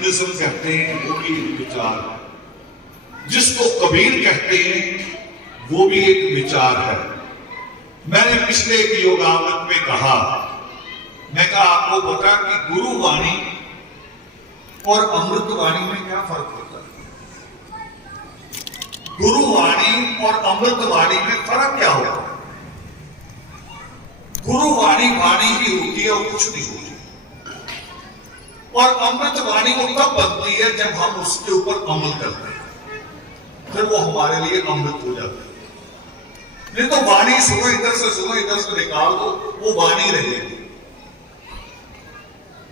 Humanism कहते हैं वो भी एक विचार है, जिसको कबीर कहते हैं वो भी एक विचार है। मैंने पिछले एक योगामृत में कहा, मैं कहा आपको पता कि गुरुवाणी और अमृतवाणी में क्या फर्क होता है? गुरुवाणी और अमृतवाणी में फर्क क्या होता है? गुरुवाणी वाणी ही होती है और कुछ नहीं होती, और अमृतवाणी वो तब बनती है जब हम उसके ऊपर अमल करते हैं, फिर वो हमारे लिए अमृत हो जाता है। नहीं तो वाणी सुनो, इधर से सुनो, इधर से निकाल दो, वो वाणी रहेगी।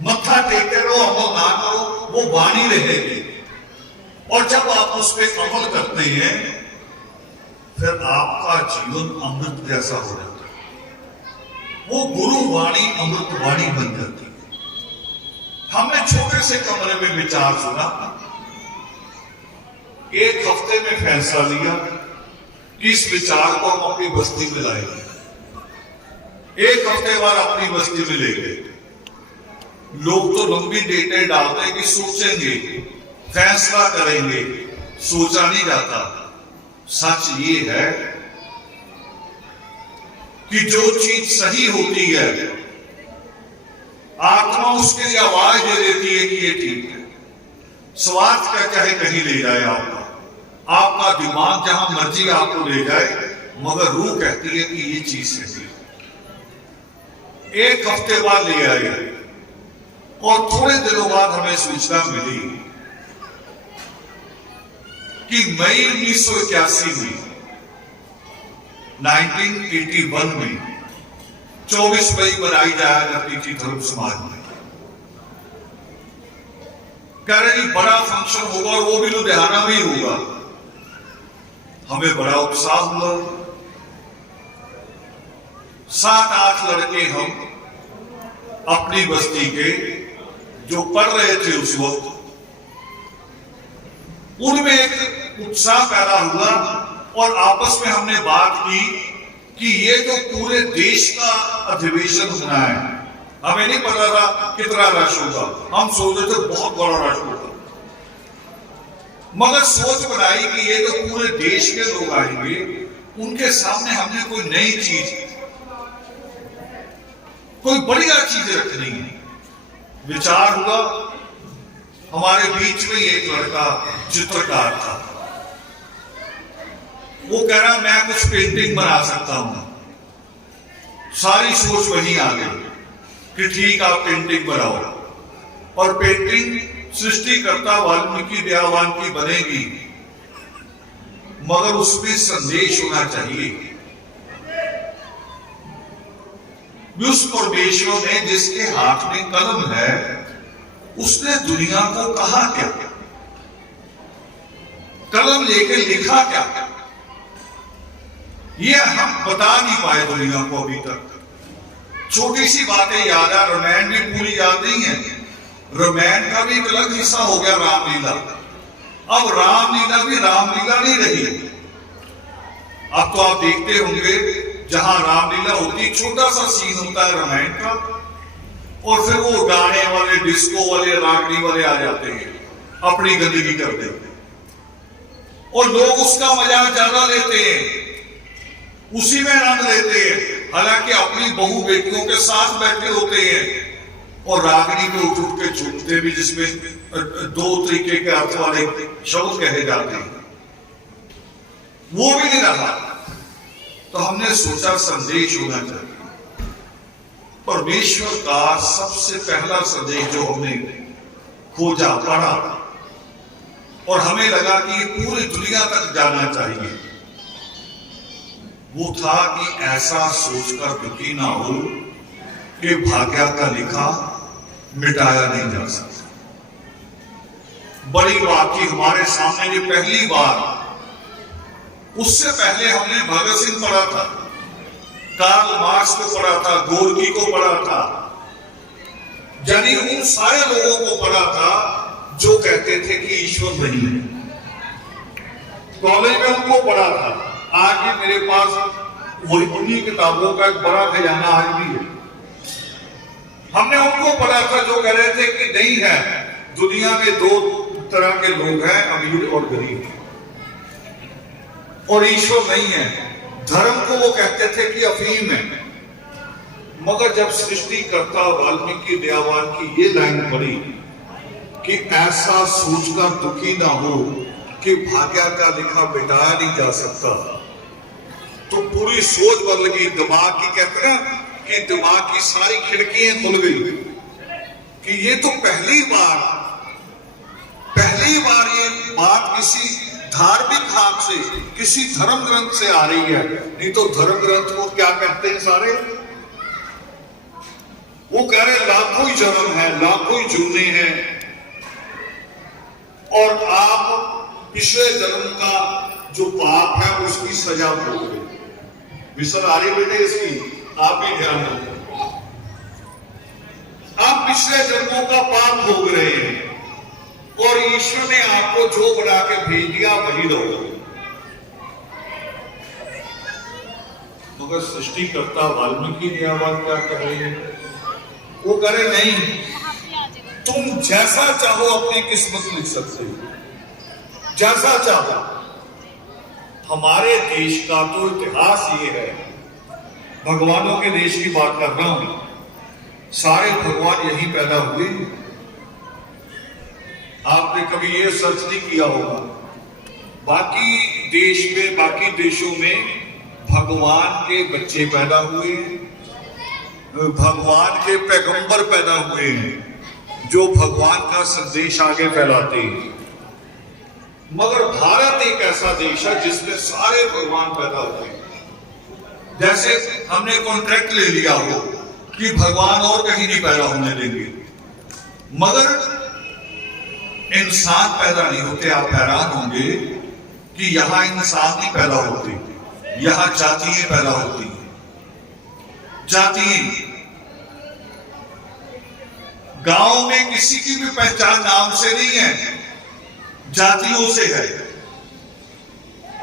मत्था टेकते रहो, अमल ना करो, वो वाणी रहेगी। और जब आप उस पर अमल करते हैं फिर आपका जीवन अमृत जैसा हो जाता है। वो गुरु वाणी अमृत वाणी बन जाती है। हमने छोटे से कमरे में विचार सुना, एक हफ्ते में फैसला लिया कि इस विचार को हम अपनी बस्ती में लाएंगे। एक हफ्ते बाद अपनी बस्ती में ले गए। लोग तो लंबी डेटें डालते हैं कि सोचेंगे, फैसला करेंगे, सोचा नहीं जाता। सच ये है कि जो चीज सही होती है आत्मा उसके लिए आवाज दे देती है कि ये ठीक है। स्वार्थ का चाहे कहीं ले जाए आपका दिमाग जहां मर्जी आपको ले जाए, मगर रूह कहती है कि ये चीज सही है। एक हफ्ते बाद ले आए और थोड़े दिनों बाद हमें सूचना मिली कि मई 1981 में 1981 में 24 मई बनाई जाया करती थी धर्म समाज में। कह रहे बड़ा फंक्शन होगा और वो भी लुधियाना में ही होगा। हमें बड़ा उत्साह हुआ। 7-8 लड़के हम अपनी बस्ती के जो पढ़ रहे थे उस वक्त, उनमें एक उत्साह पैदा हुआ और आपस में हमने बात की कि ये जो पूरे देश का अधिवेशन होना है, हमें नहीं पता था कितना रश होगा। हम सोच रहे थे बहुत बड़ा रश होगा, मगर सोच बनाई कि ये जो पूरे देश के लोग आएंगे उनके सामने हमने कोई नई चीज, कोई बढ़िया चीज रखनी है। विचार हुआ। हमारे बीच में एक लड़का चित्रकार था, वो कह रहा मैं कुछ पेंटिंग बना सकता हूं। सारी सोच वहीं आ गई कि ठीक आप पेंटिंग बनाओ, और पेंटिंग सृष्टिकर्ता वाल्मीकि दयावान की बनेगी, मगर उसमें संदेश होना चाहिए। उस परमेश्वर ने जिसके हाथ में कलम है, उसने दुनिया को कहा क्या, कलम लेके लिखा क्या, ये हम बता नहीं पाए दुनिया को अभी तक। छोटी सी बातें याद है, रामायण भी पूरी याद नहीं है। रामायण का भी एक अलग हिस्सा हो गया रामलीला। अब रामलीला भी रामलीला नहीं रही। अब तो आप देखते होंगे जहां रामलीला होती, छोटा सा सीन होता है रामायण का, और फिर वो गाने वाले, डिस्को वाले, रागनी वाले आ जाते हैं, अपनी गंदगी करते हैं, और लोग उसका मजाक ज्यादा लेते हैं, उसी में आनंद लेते हैं। हालांकि अपनी बहू बेटियों के साथ बैठे होते हैं और रागनी पे उठ के झूमते भी, जिसमें 2 तरीके के अर्थ वाले शब्द कहे जाते हैं, वो भी नहीं रहा। तो हमने सोचा संदेश होना चाहिए। परमेश्वर का सबसे पहला संदेश जो हमने खोजा, पढ़ा, और हमें लगा कि ये पूरी दुनिया तक जाना चाहिए, वो था कि ऐसा सोचकर दुखी ना हो कि भाग्य का लिखा मिटाया नहीं जा सकता। बड़ी बात की हमारे सामने ये पहली बार। उससे पहले हमने भगत सिंह पढ़ा था, कार्ल मार्क्स को पढ़ा था, गोर्की को पढ़ा था, यानी उन सारे लोगों को पढ़ा था जो कहते थे कि ईश्वर नहीं है। कॉलेज में उनको पढ़ा था। आज भी मेरे पास वही उन्हीं किताबों का एक बड़ा खजाना आज भी है। हमने उनको पढ़ा था जो कह रहे थे कि नहीं है, दुनिया में दो तरह के लोग हैं, अमीर और गरीब, और ईश्वर नहीं है। धर्म को वो कहते थे कि अफीम है, मगर जब सृष्टिकर्ता वाल्मीकि दयावान की ये लाइन पढ़ी कि ऐसा सोचकर दुखी ना हो कि भाग्य का लिखा मिटाया नहीं जा सकता, तो पूरी सोच बदल गई। दिमाग की कहते हैं कि दिमाग की सारी खिड़कियां खुल गई कि ये तो पहली बार ये बात किसी धार्मिक हाथ से, किसी धर्म ग्रंथ से आ रही है। नहीं तो धर्म ग्रंथ को क्या कहते हैं सारे? वो कह रहे लाखों ही जन्म है, लाखों ही जूने हैं, और आप पिछले जन्म का जो पाप है उसकी सजा भोग रहे। मिसल आ रही बेटे इसकी, आप भी ध्यान रखें। आप पिछले जन्मों का पाप भोग रहे हैं, और ईश्वर ने आपको जो बना के भेज दिया वही रहोगे। मगर सृष्टिकर्ता वाल्मीकि दयावान क्या कह रहे हैं? वो करे नहीं, तुम जैसा चाहो अपनी किस्मत लिख सकते हो, जैसा चाहो। हमारे देश का तो इतिहास ये है, भगवानों के देश की बात कर रहा हूं, सारे भगवान यहीं पैदा हुए। आपने कभी ये सर्च नहीं किया होगा, बाकी देश में, बाकी देशों में भगवान के बच्चे पैदा हुए, भगवान के पैगंबर पैदा हुए हैं जो भगवान का संदेश आगे फैलाते हैं। मगर भारत एक ऐसा देश है जिसमें सारे भगवान पैदा हुए हैं। जैसे हमने कॉन्ट्रैक्ट ले लिया हो कि भगवान और कहीं नहीं पैदा होने देंगे, मगर इंसान पैदा नहीं होते। आप हैरान होंगे कि यहां इंसान नहीं पैदा होते, यहां जातियां पैदा होती हैं। जातियां, गांव में किसी की भी पहचान नाम से नहीं है, जातियों से है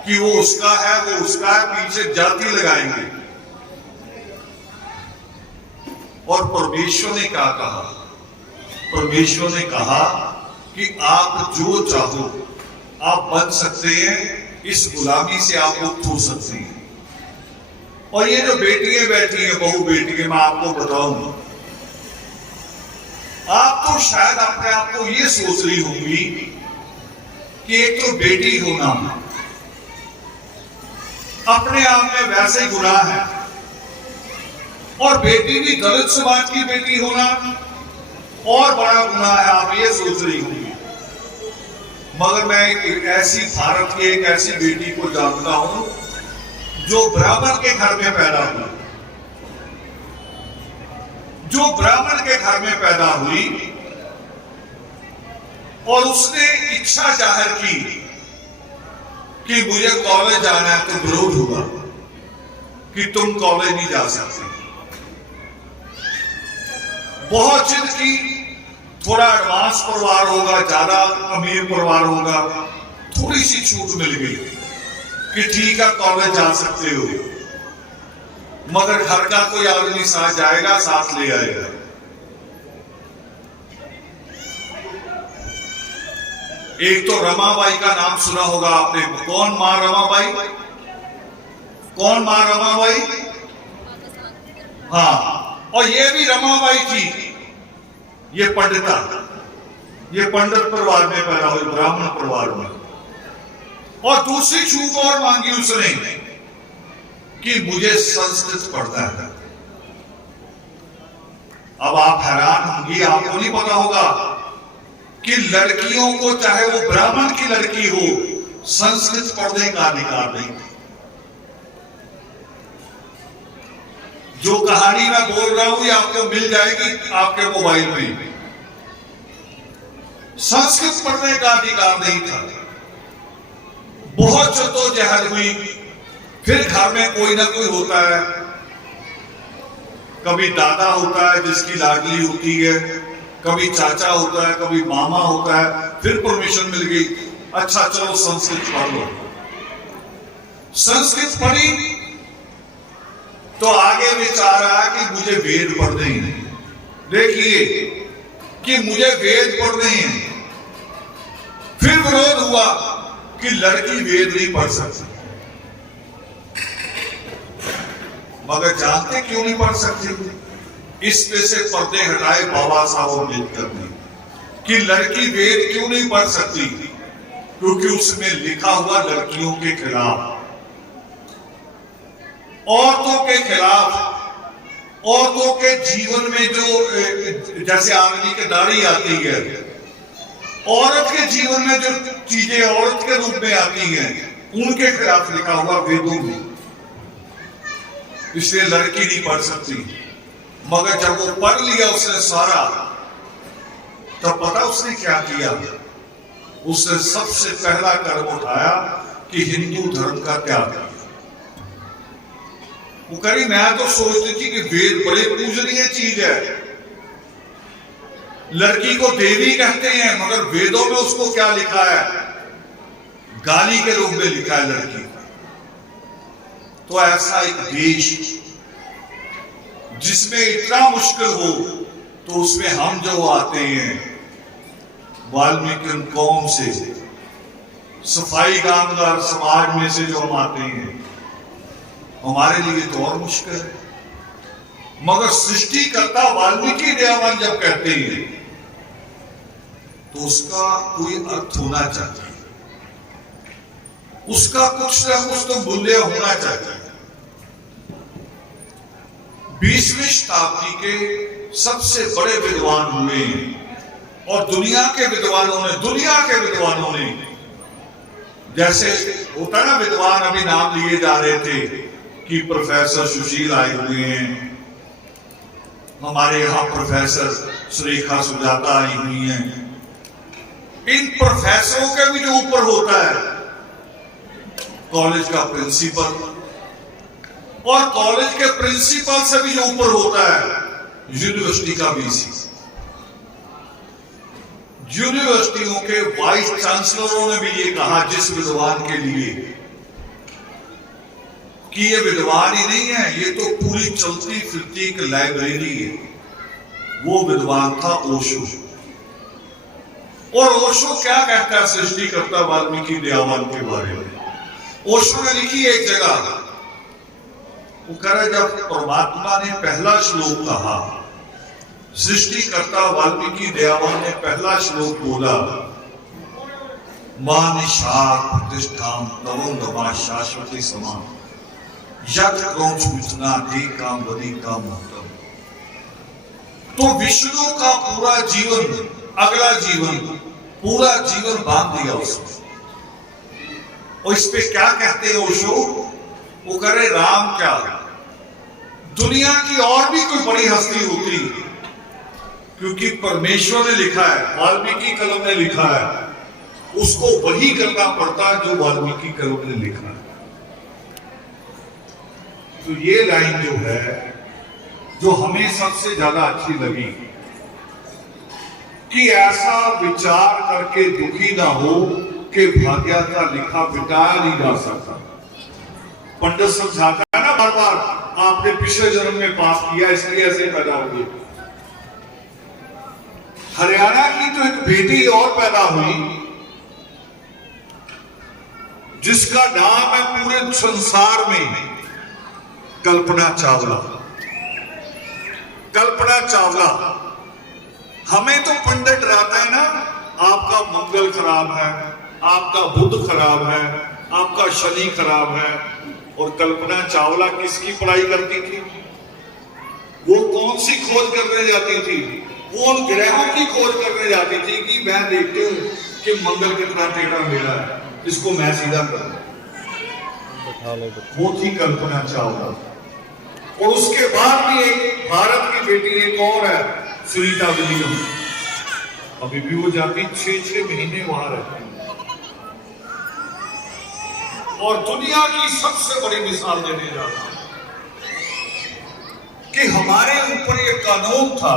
कि वो उसका है, वो उसका है, पीछे जाति लगाएंगे। और परमेश्वर ने क्या कहा? परमेश्वर ने कहा कि आप जो चाहो आप बन सकते हैं, इस गुलामी से आप मुक्त हो सकते हैं। और ये जो बेटियां बैठी हैं, बहु बेटियां, मैं आपको बताऊंगा, आप तो शायद अपने आप को ये सोच रही होंगी कि एक तो बेटी होना अपने आप में वैसे ही गुनाह है, और बेटी भी दलित समाज की बेटी होना और बड़ा गुनाह है, आप ये सोच रही होंगी। मगर मैं एक ऐसी भारत की एक ऐसी बेटी को जानता हूं जो ब्राह्मण के घर में पैदा हुई, जो ब्राह्मण के घर में पैदा हुई, और उसने इच्छा जाहिर की कि मुझे कॉलेज जाना है, तो विरोध हुआ कि तुम कॉलेज नहीं जा सकते। बहुत जिद की, थोड़ा एडवांस परिवार होगा, ज्यादा अमीर परिवार होगा, थोड़ी सी छूट मिल गई कि ठीक है कॉलेज जा सकते हो, मगर घर का कोई आदमी साथ जाएगा, साथ ले आएगा। एक तो रमाबाई का नाम सुना होगा आपने। कौन मां रमाबाई? कौन मां रमाबाई? हाँ, और ये भी रमाबाई थी, ये पंडिता, ये पंडित परिवार में पैदा हुई, ब्राह्मण परिवार में। और दूसरी चूक और मांगी उसने कि मुझे संस्कृत पढ़ना है। अब आप हैरान होंगी, आपको नहीं पता होगा कि लड़कियों को, चाहे वो ब्राह्मण की लड़की हो, संस्कृत पढ़ने का अधिकार नहीं। जो कहानी मैं बोल रहा हूं ये आपको मिल जाएगी आपके मोबाइल में। संस्कृत पढ़ने का अधिकार नहीं था। बहुत जद्दोजहद हुई, फिर घर में कोई ना कोई होता है, कभी दादा होता है जिसकी लाडली होती है, कभी चाचा होता है, कभी मामा होता है, फिर परमिशन मिल गई, अच्छा चलो संस्कृत पढ़ लो। संस्कृत पढ़ी तो आगे विचार आया कि मुझे वेद पढ़ने हैं। देखिए कि मुझे वेद पढ़ने हैं, कि लड़की वेद नहीं पढ़ सकती, मगर जानते क्यों नहीं पढ़ सकती? इस पे से पर्दे हटाए बाबा साहब अम्बेडकर ने कि लड़की वेद क्यों नहीं पढ़ सकती, क्योंकि उसमें लिखा हुआ लड़कियों के खिलाफ, औरतों के खिलाफ, औरतों के जीवन में जो जैसे आदमी की दाढ़ी आती है, औरत के जीवन में जो चीजें औरत के रूप में आती हैं, उनके खिलाफ लिखा हुआ वेदों में। इसलिए लड़की नहीं पढ़ सकती। मगर जब वो पढ़ लिया उसने सारा, तब पता उसने क्या किया? उसने सबसे पहला कदम उठाया कि हिंदू धर्म का त्याग किया। वो करी, मैं तो सोचती थी कि वेद बड़े पूजनीय चीज है, लड़की को देवी कहते हैं, मगर वेदों में उसको क्या लिखा है? गाली के रूप में लिखा है लड़की को। तो ऐसा एक देश जिसमें इतना मुश्किल हो, तो उसमें हम जो आते हैं वाल्मीकि कौम से, सफाई कामगार समाज में से जो हम आते हैं, हमारे लिए तो और मुश्किल है। मगर सृष्टिकर्ता वाल्मीकि दयावान जब कहते हैं तो उसका कोई अर्थ होना चाहिए, उसका कुछ ना कुछ तो मूल्य होना चाहिए। 20वीं शताब्दी के सबसे बड़े विद्वान हुए हैं और दुनिया के विद्वानों ने जैसे होता ना विद्वान, अभी नाम लिए जा रहे थे कि प्रोफेसर सुशील आए हुए हैं, हमारे यहाँ प्रोफेसर सुरेखा सुजाता आई हुई हैं। इन प्रोफेसरों के भी जो ऊपर होता है कॉलेज का प्रिंसिपल, और कॉलेज के प्रिंसिपल से भी जो ऊपर होता है यूनिवर्सिटी का वीसी। यूनिवर्सिटियों के वाइस चांसलरों ने भी ये कहा जिस विद्वान के लिए कि ये विद्वान ही नहीं है, ये तो पूरी चलती फिरती एक लाइब्रेरी है। वो विद्वान था ओशो। और ओशो क्या कहता है सृष्टिकर्ता वाल्मीकि दयावान के बारे में? ओशो ने लिखी एक जगह, वो कह रहा जब परमात्मा ने पहला श्लोक कहा, सृष्टिकर्ता वाल्मीकि दयावान ने पहला श्लोक बोला, मां निशार प्रतिष्ठाम तवोंगमा शाश्वती समान यद क्रोच मिथुना दे काम वदी का महत्व। तो विष्णु का पूरा जीवन, अगला जीवन, पूरा जीवन बांध दिया उसने। और इस पे क्या कहते हैं ओशो? वो करे राम क्या, दुनिया की और भी कोई बड़ी हस्ती होती, क्योंकि परमेश्वर ने लिखा है, वाल्मीकि कलम ने लिखा है, उसको वही करना पड़ता है जो वाल्मीकि कलम ने लिखा है। तो ये लाइन जो है, जो हमें सबसे ज्यादा अच्छी लगी कि ऐसा विचार करके दुखी ना हो कि भाग्य का लिखा मिटाया नहीं जा सकता। पंडित समझाता है ना बार बार, आपने पिछले जन्म में पाप किया इसलिए ऐसे पैदा हो गए। हरियाणा की तो एक बेटी और पैदा हुई जिसका नाम है पूरे संसार में कल्पना चावला। कल्पना चावला। हमें तो पंडित डराता है ना, आपका मंगल खराब है, आपका बुध खराब है, आपका शनि खराब है। और कल्पना चावला किसकी पढ़ाई करती थी? वो कौन सी खोज करने जाती थी? वो उन ग्रहों की खोज करने जाती थी कि मैं देखती हूँ कि मंगल कितना टेढ़ा मेढ़ा है, इसको मैं सीधा कर दूं। वो थी कल्पना चावला। और उसके बाद भी एक भारत की बेटी एक और है, सुनीता विलियम। अभी भी वो जाती 6-6 महीने वहां रहती। और दुनिया की सबसे बड़ी मिसाल देने जा रहा हूं कि हमारे ऊपर ये कानून था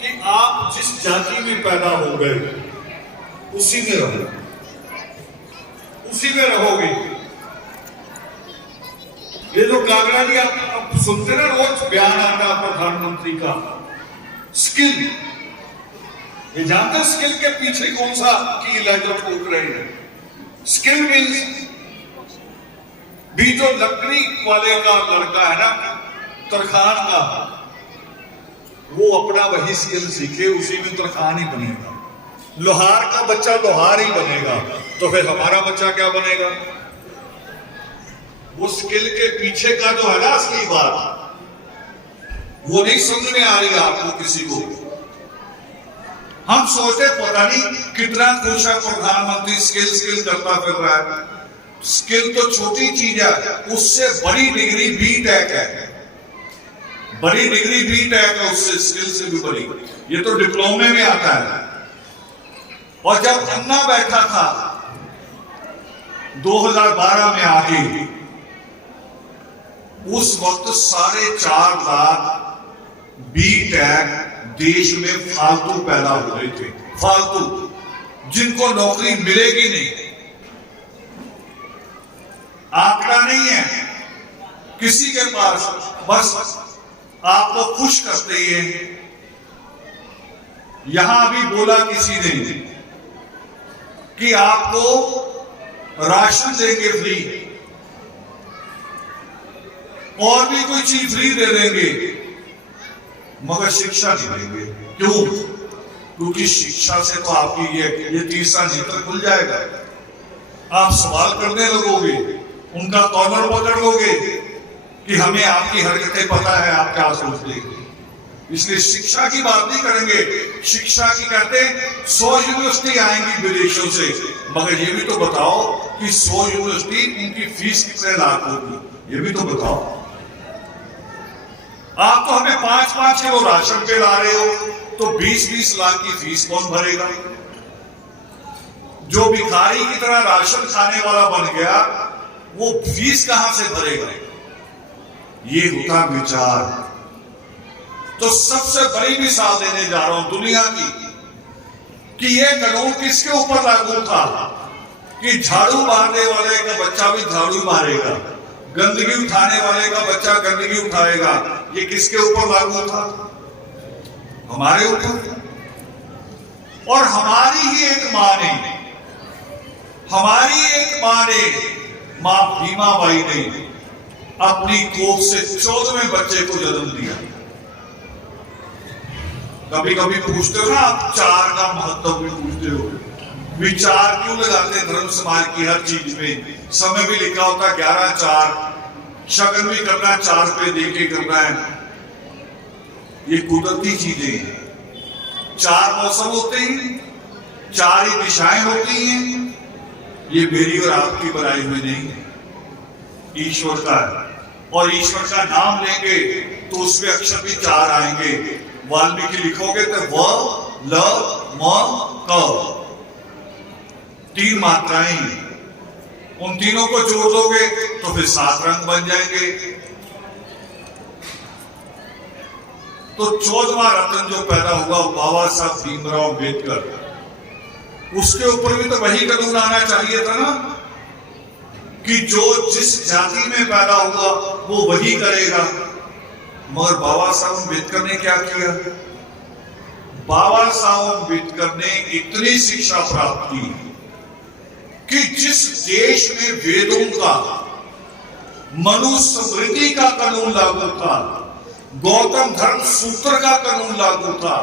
कि आप जिस जाति में पैदा हो गए उसी में रहो, उसी में रहोगे। ये जो कागड़ा जी आप सुनते ना, रोज बयान आता प्रधानमंत्री का, स्किल, ये जानते स्किल के पीछे कौन सा कील है जो ठोक रहे हैं? स्किल मीन्स भी जो लकड़ी वाले का लड़का है ना, तरखान का, वो अपना वही स्किल सीखे, उसी में तरखान ही बनेगा। लोहार का बच्चा लोहार ही बनेगा, तो फिर हमारा बच्चा क्या बनेगा? वो स्किल के पीछे का जो है ना असली बात, वो नहीं समझ में आ रही आपको किसी को। हम सोचते पता नहीं कितना खुश है प्रधानमंत्री, स्किल करता फिर रहा है। स्किल तो छोटी चीज है, उससे बड़ी डिग्री बीटेक है, बड़ी डिग्री बीटेक है, उससे स्किल से भी बड़ी, ये तो डिप्लोमे में आता है। और जब अन्ना बैठा था 2012 में आके, उस वक्त 4.5 लाख बीटेक देश में फालतू पैदा हो रहे थे, फालतू, जिनको नौकरी मिलेगी नहीं। आंकड़ा नहीं है किसी के पास, बस आपको खुश करते ही है। यहां अभी बोला किसी ने कि आपको राशन देंगे फ्री, और भी कोई चीज फ्री दे देंगे, मगर शिक्षा नहीं देंगे। क्यों? क्योंकि शिक्षा से तो आपकी ये तीसरा नेत्र खुल जाएगा। आप सवाल करने लगोगे, उनका कॉर्नर पकड़ लोगे कि हमें आपकी हरकतें पता है, आप क्या सोचते हैं। इसलिए शिक्षा की बात नहीं करेंगे। शिक्षा की कहते 100 यूनिवर्सिटी आएंगी विदेशों से, मगर ये भी तो बताओ कि 100 यूनिवर्सिटी, उनकी फीस कितने लाख होगी, ये भी तो बताओ। आप तो हमें 5-5 किलो राशन पे ला रहे हो, तो 20-20 लाख की फीस कौन भरेगा? जो भिखारी की तरह राशन खाने वाला बन गया, वो फीस कहां से भरेगा? ये होता विचार। तो सबसे बड़ी मिसाल देने जा रहा हूं दुनिया की, कि ये कानून किसके ऊपर लागू था कि झाड़ू मारने वाले का बच्चा भी झाड़ू मारेगा, गंदगी उठाने वाले का बच्चा गंदगी उठाएगा। ये किसके ऊपर लागू था? हमारे ऊपर। और हमारी ही एक मां ने, मां भीमाबाई ने अपनी कोख से 14वें बच्चे को जन्म दिया। कभी कभी पूछते हो ना आप, 4 का महत्व भी पूछते हो, विचार क्यों लगाते धर्म समाज की हर चीज में? समय भी लिखा होता 11-4, शगन भी करना 4 पे दे के करना है। ये कुदरती चीजें हैं। 4 मौसम होते हैं, 4 ही दिशाएं होती हैं। ये मेरी और आपकी बनाई हुई नहीं है, ईश्वर का है। और ईश्वर का नाम लेंगे तो उसमें अक्षर भी 4 आएंगे। वाल्मीकि लिखोगे तो व, ल, म, क, 3 मात्राएं। उन तीनों को जोड़ दोगे तो फिर 7 रंग बन जाएंगे। तो 14वां रत्न जो पैदा हुआ बाबा साहब भीमराव अम्बेडकर, उसके ऊपर भी तो वही कानून आना चाहिए था ना, कि जो जिस जाति में पैदा हुआ वो वही करेगा। मगर बाबा साहब अम्बेडकर ने क्या किया? बाबा साहब अम्बेडकर ने इतनी शिक्षा प्राप्त की कि जिस देश में वेदों का, मनुस्मृति का कानून लागू था, गौतम धर्म सूत्र का कानून लागू था,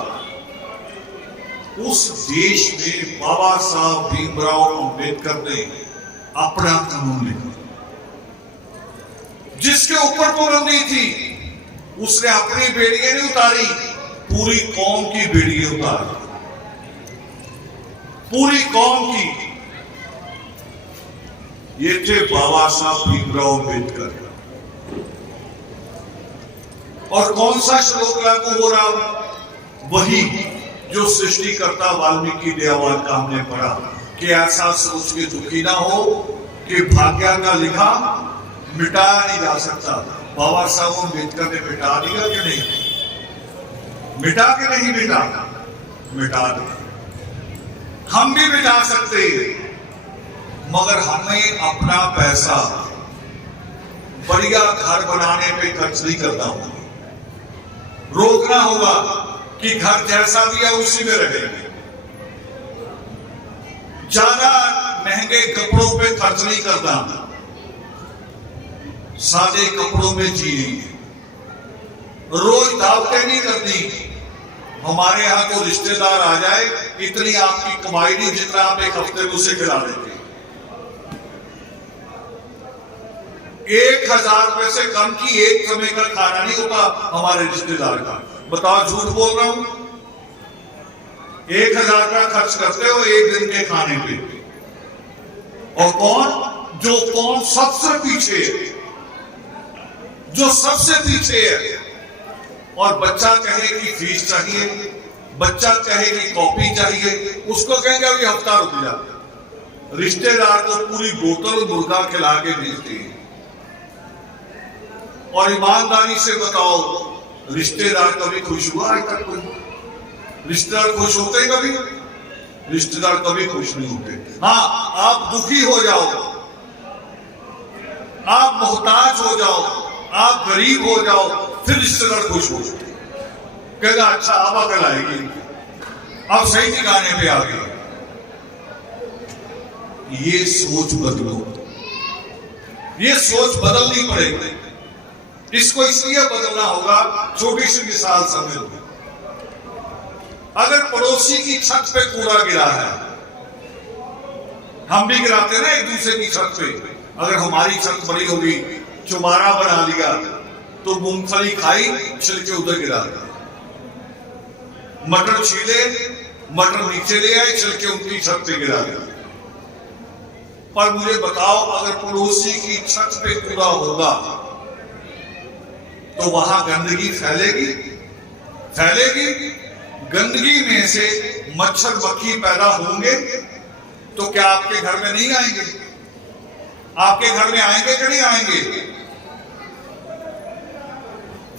उस देश में बाबा साहब भीमराव अम्बेडकर ने अपना कानून लिखा। जिसके ऊपर पाबंदी थी, उसने अपनी बेड़ियां नहीं उतारी, पूरी कौम की बेड़ियां उतारी, पूरी कौम की। ये थे बाबा साहब भीमराव अम्बेडकर। और कौन सा श्लोक लागू हो रहा? वही जो सृष्टिकर्ता वाल्मीकि दयावान का हमने पढ़ा कि ऐसा सोच के दुखी ना हो कि भाग्य का लिखा मिटाया नहीं जा सकता। बाबा साहब अम्बेडकर ने मिटा दिया कि नहीं? मिटा के नहीं मिटा, मिटा दिया। हम भी मिटा सकते हैं, मगर हमें अपना पैसा बढ़िया घर बनाने पे खर्च नहीं करना होगा। रोकना होगा कि घर जैसा भी है उसी में रहेंगे। ज्यादा महंगे महंगे कपड़ों पे खर्च नहीं करना, सादे कपड़ों में जिएंगे, रोज दावतें नहीं करनी। हमारे यहाँ तो रिश्तेदार आ जाए, इतनी आपकी कमाई नहीं जितना आप एक हफ्ते में उसे खिला देंगे। 1000 रुपए से कम की एक समय का खाना नहीं होता हमारे रिश्तेदार का। बताओ झूठ बोल रहा हूं? 1000 रुपया खर्च करते हो एक दिन के खाने पे। और कौन सबसे पीछे है, जो सबसे पीछे है। और बच्चा कहे कि फीस चाहिए, बच्चा कहे कि कॉपी चाहिए, उसको कहेंगे अभी हफ्ता रुक जा। रिश्तेदार को पूरी बोतल मुर्गा खिला के भेजते हैं। और ईमानदारी से बताओ, रिश्तेदार कभी खुश हुआ आज तक? कोई रिश्तेदार खुश होते हैं कभी? रिश्तेदार कभी खुश नहीं होते। हाँ, आप दुखी हो जाओ, आप मोहताज हो जाओ, आप गरीब हो जाओ, फिर रिश्तेदार खुश हो जाते। कहेगा अच्छा अब अकल आएगी, अब सही ठिकाने पे आ गए। ये सोच बदलो, ये सोच बदलनी पड़ेगी। इसको इसलिए बदलना होगा, छोटी सी मिसाल समझ लो। अगर पड़ोसी की छत पे कूड़ा गिरा है, हम भी गिराते ना एक दूसरे की छत पे। अगर हमारी छत बड़ी होगी, चुबारा बना लिया, तो मूंगफली खाई, छिलके उधर गिरा दिया। मटर छीले, मटर नीचे ले आए, छिलके उनकी छत पे गिरा दिया। पर मुझे बताओ, अगर पड़ोसी की छत पे कूड़ा होगा तो वहां गंदगी फैलेगी? फैलेगी। गंदगी में से मच्छर मक्खी पैदा होंगे तो क्या आपके घर में नहीं आएंगे? आपके घर में आएंगे कि नहीं आएंगे?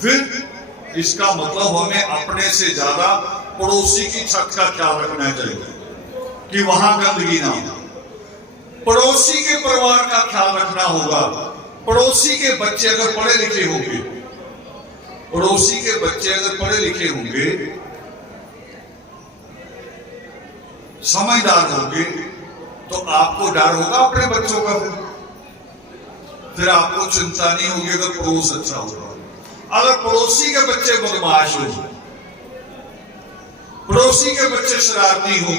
फिर इसका मतलब हमें अपने से ज्यादा पड़ोसी की छत का ख्याल रखना चाहिए कि वहां गंदगी ना हो। पड़ोसी के परिवार का ख्याल रखना होगा। पड़ोसी के बच्चे अगर पढ़े लिखे होंगे, पड़ोसी के बच्चे अगर पढ़े लिखे होंगे, समझदार होंगे, तो आपको डर होगा अपने बच्चों का। फिर आपको चिंता नहीं होगी अगर पड़ोस अच्छा होगा। अगर पड़ोसी के बच्चे बदमाश हो, पड़ोसी के बच्चे शरारती हों,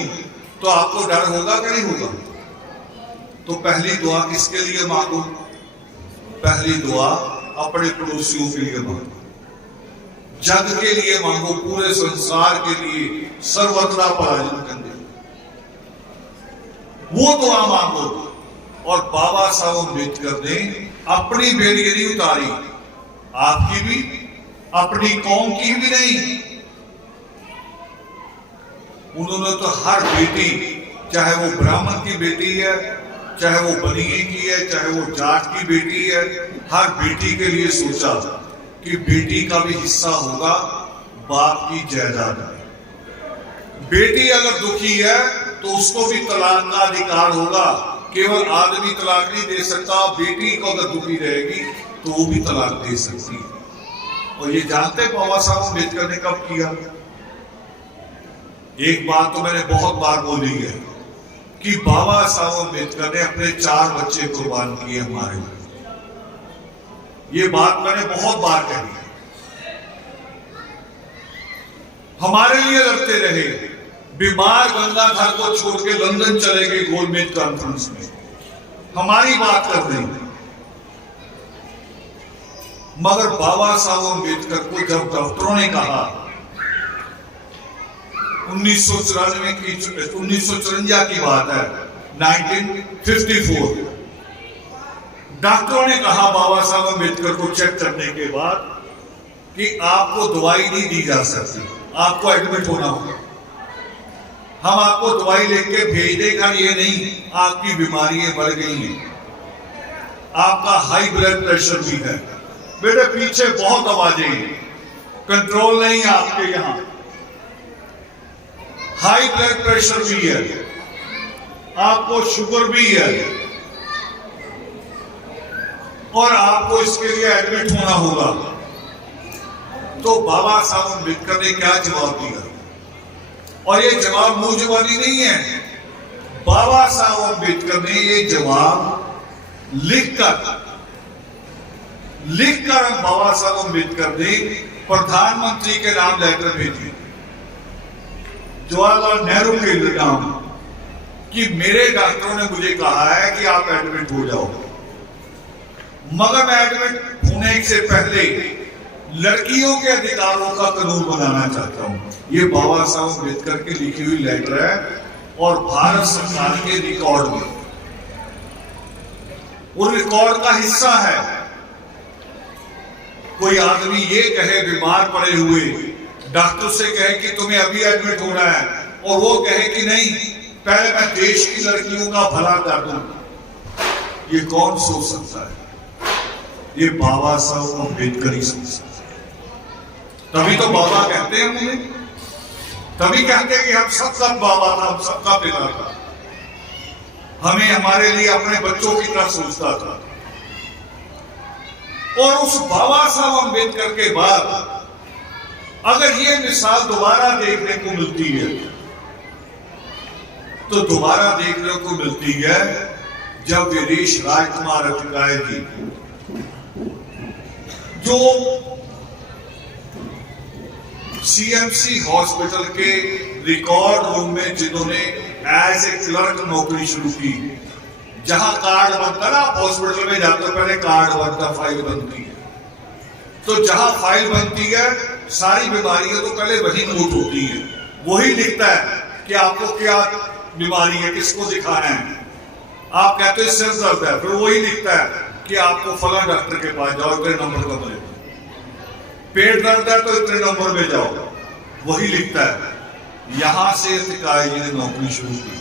तो आपको डर होगा कि नहीं होगा? तो पहली दुआ किसके लिए मांगो? पहली दुआ अपने पड़ोसियों के लिए मांगो, जग के लिए मांगो, पूरे संसार के लिए, सर्वत्र पराजन करने वो दुआ मांगो। और बाबा साहब अम्बेडकर ने अपनी बेड़ियरी उतारी, आपकी भी, अपनी कौम की भी नहीं। उन्होंने तो हर बेटी, चाहे वो ब्राह्मण की बेटी है, चाहे वो बनिए की है, चाहे वो जाट की बेटी है, हर बेटी के लिए सोचा कि बेटी का भी हिस्सा होगा बाप की जायदाद में। बेटी अगर दुखी है तो उसको भी तलाक का अधिकार होगा। केवल आदमी तलाक नहीं दे सकता, बेटी को अगर दुखी रहेगी तो वो भी तलाक दे सकती है। और ये जानते बाबा साहब अम्बेडकर ने कब किया? एक बात तो मैंने बहुत बार बोली है कि बाबा साहब अम्बेडकर ने अपने 4 बच्चे कुर्बान किए हमारे लिए। ये बात मैंने बहुत बार कही है। हमारे लिए लड़ते रहे। बीमार गंगाधर को छोड़ के लंदन चले गए गोलमेज कॉन्फ्रेंस में, हमारी बात कर रहे हैं। मगर बाबा साहब अम्बेडकर को जब डॉक्टरों ने कहा 1954 की बात है, 1954, डॉक्टरों ने कहा बाबा साहब अम्बेडकर को चेक करने के बाद कि आपको दवाई नहीं दी जा सकती, आपको एडमिट होना होगा। हम आपको दवाई लेके भेज देगा ये नहीं, आपकी बीमारियां बढ़ गई हैं, आपका हाई ब्लड प्रेशर भी है, बेटे पीछे बहुत आवाजें, कंट्रोल नहीं है आपके यहां, हाई ब्लड प्रेशर भी है, आपको शुगर भी है और आपको इसके लिए एडमिट होना होगा। तो बाबा साहब अम्बेडकर ने क्या जवाब दिया? और ये जवाब मुंह जुबानी नहीं है, बाबा साहब अम्बेडकर ने ये जवाब लिखकर बाबा साहब अम्बेडकर ने प्रधानमंत्री के नाम लेटर भेजी, जवाहरलाल नेहरू के नाम, कि मेरे डॉक्टरों ने मुझे कहा है कि आप एडमिट हो जाओ, मगर मैं एडमिट होने से पहले लड़कियों के अधिकारों का कानून बनाना चाहता हूं। ये बाबा साहब अम्बेडकर की लिखी हुई लेटर है और भारत सरकार के रिकॉर्ड में, वो रिकॉर्ड का हिस्सा है। कोई आदमी ये कहे बीमार पड़े हुए, डॉक्टर से कहे कि तुम्हें अभी एडमिट होना है, और वो कहे कि नहीं पहले मैं देश की लड़कियों का भला कर दूं, ये कौन सोच सकता है? ये बाबा साहब अम्बेडकर ही सोच सकता है। तभी तो बाबा कहते हैं मुझे, तभी कहते हैं कि हम सबका बाबा था, हम सबका पिता था, हमें हमारे लिए अपने बच्चों की तरह सोचता था। और उस बाबा साहब अम्बेडकर के बाद अगर ये मिसाल दोबारा देखने को मिलती है, तो दोबारा देखने को मिलती है जब वीरेश राजकुमार अतिकाय जी, जो सीएमसी हॉस्पिटल के रिकॉर्ड रूम में जिन्होंने एज ए क्लर्क नौकरी शुरू की, जहां कार्ड बनता ना, हॉस्पिटल में जाते पहले कार्ड बनता, फाइल बनती है, तो जहां फाइल बनती है सारी बीमारियां तो पहले वही नोट होती है, वही लिखता है कि आपको क्या बीमारी है, किसको दिखाना है। आप कहते हैं सिर दर्द है, फिर वही लिखता है कि आपको फला डॉक्टर के पास जाओ, इतने नंबर का मिलेगा। पेट दर्द है तो इतने नंबर में जाओ, वही लिखता है। यहां से अतिकाय जी ने नौकरी शुरू की।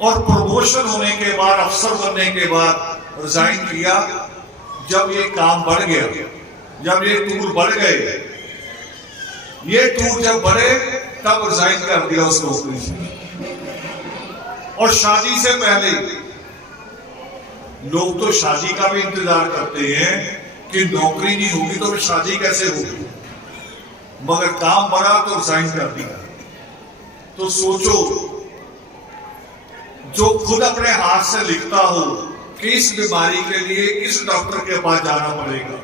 और प्रमोशन होने के बाद, अफसर बनने के बाद रिजाइन किया। जब ये काम बढ़ गया, जब ये टूर बढ़ गए, ये टूर जब बढ़े तब रिजाइन कर दिया उस नौकरी से। और शादी से पहले लोग तो शादी का भी इंतजार करते हैं कि नौकरी नहीं होगी तो फिर शादी कैसे होगी, मगर काम बढ़ा तो रिजाइन कर दिया। तो सोचो, जो खुद अपने हाथ से लिखता हो कि इस बीमारी के लिए इस डॉक्टर के पास जाना पड़ेगा,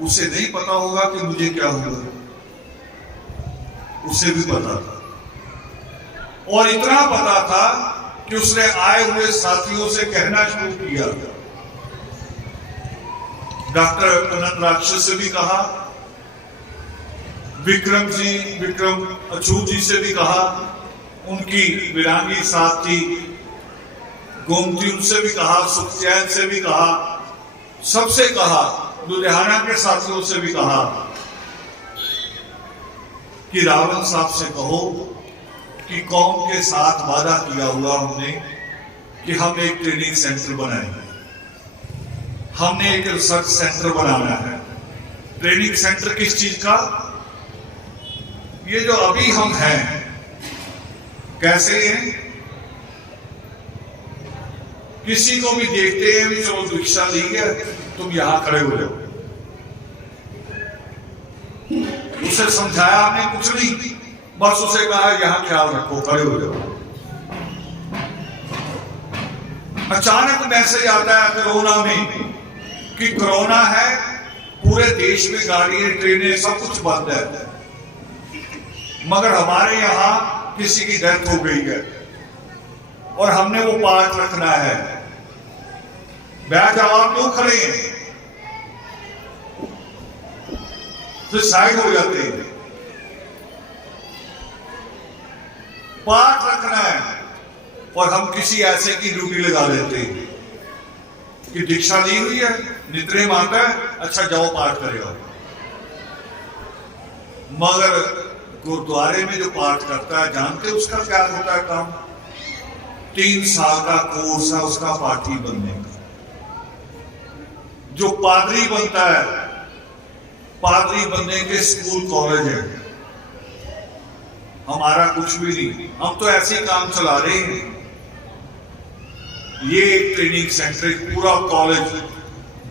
उसे नहीं पता होगा कि मुझे क्या होगा, उसे भी पता था। और इतना पता था कि उसने आए हुए साथियों से कहना शुरू किया। डॉक्टर अनंत राक्षस से भी कहा, विक्रम अछूत जी से भी कहा, उनकी वीरांगी साथ थी गोमती, उनसे भी कहा, सुखचैन से भी कहा, सबसे कहा, लुधियाना के साथियों से भी कहा कि रावल साहब से कहो कि कौम के साथ वादा किया हुआ हमने कि हम एक ट्रेनिंग सेंटर बनाएंगे, हमने एक रिसर्च सेंटर बनाना है। ट्रेनिंग सेंटर किस चीज का? ये जो अभी हम हैं, कैसे हैं? किसी को भी देखते हैं भी चलो दीक्षा ली है, तुम यहां खड़े हो जाओ। उसे समझाया आपने कुछ नहीं, बस उसे कहा यहां ख्याल रखो, खड़े हो जाओ। अचानक मैसेज आता है कोरोना में कि कोरोना है, पूरे देश में गाड़ियां ट्रेनें सब कुछ बंद है, मगर हमारे यहां किसी की डेथ हो गई है और हमने वो पार्ट रखना है। बैठ जाओ, आप लोग खड़े हैं, फिर साइड हो जाते हैं। पार्ट रखना है और हम किसी ऐसे की ड्यूटी लगा देते हैं कि दीक्षा ली हुई है, नित्रे माता है, अच्छा जाओ पाठ करेगा। मगर गुरुद्वारे में जो पाठ करता है, जानते उसका क्या होता है काम? 3 साल का कोर्स है उसका पाठी बनने का। जो पादरी बनता है, पादरी बनने के स्कूल कॉलेज है, हमारा कुछ भी नहीं, हम तो ऐसे ही काम चला रहे हैं। ये एक ट्रेनिंग सेंटर, एक पूरा कॉलेज,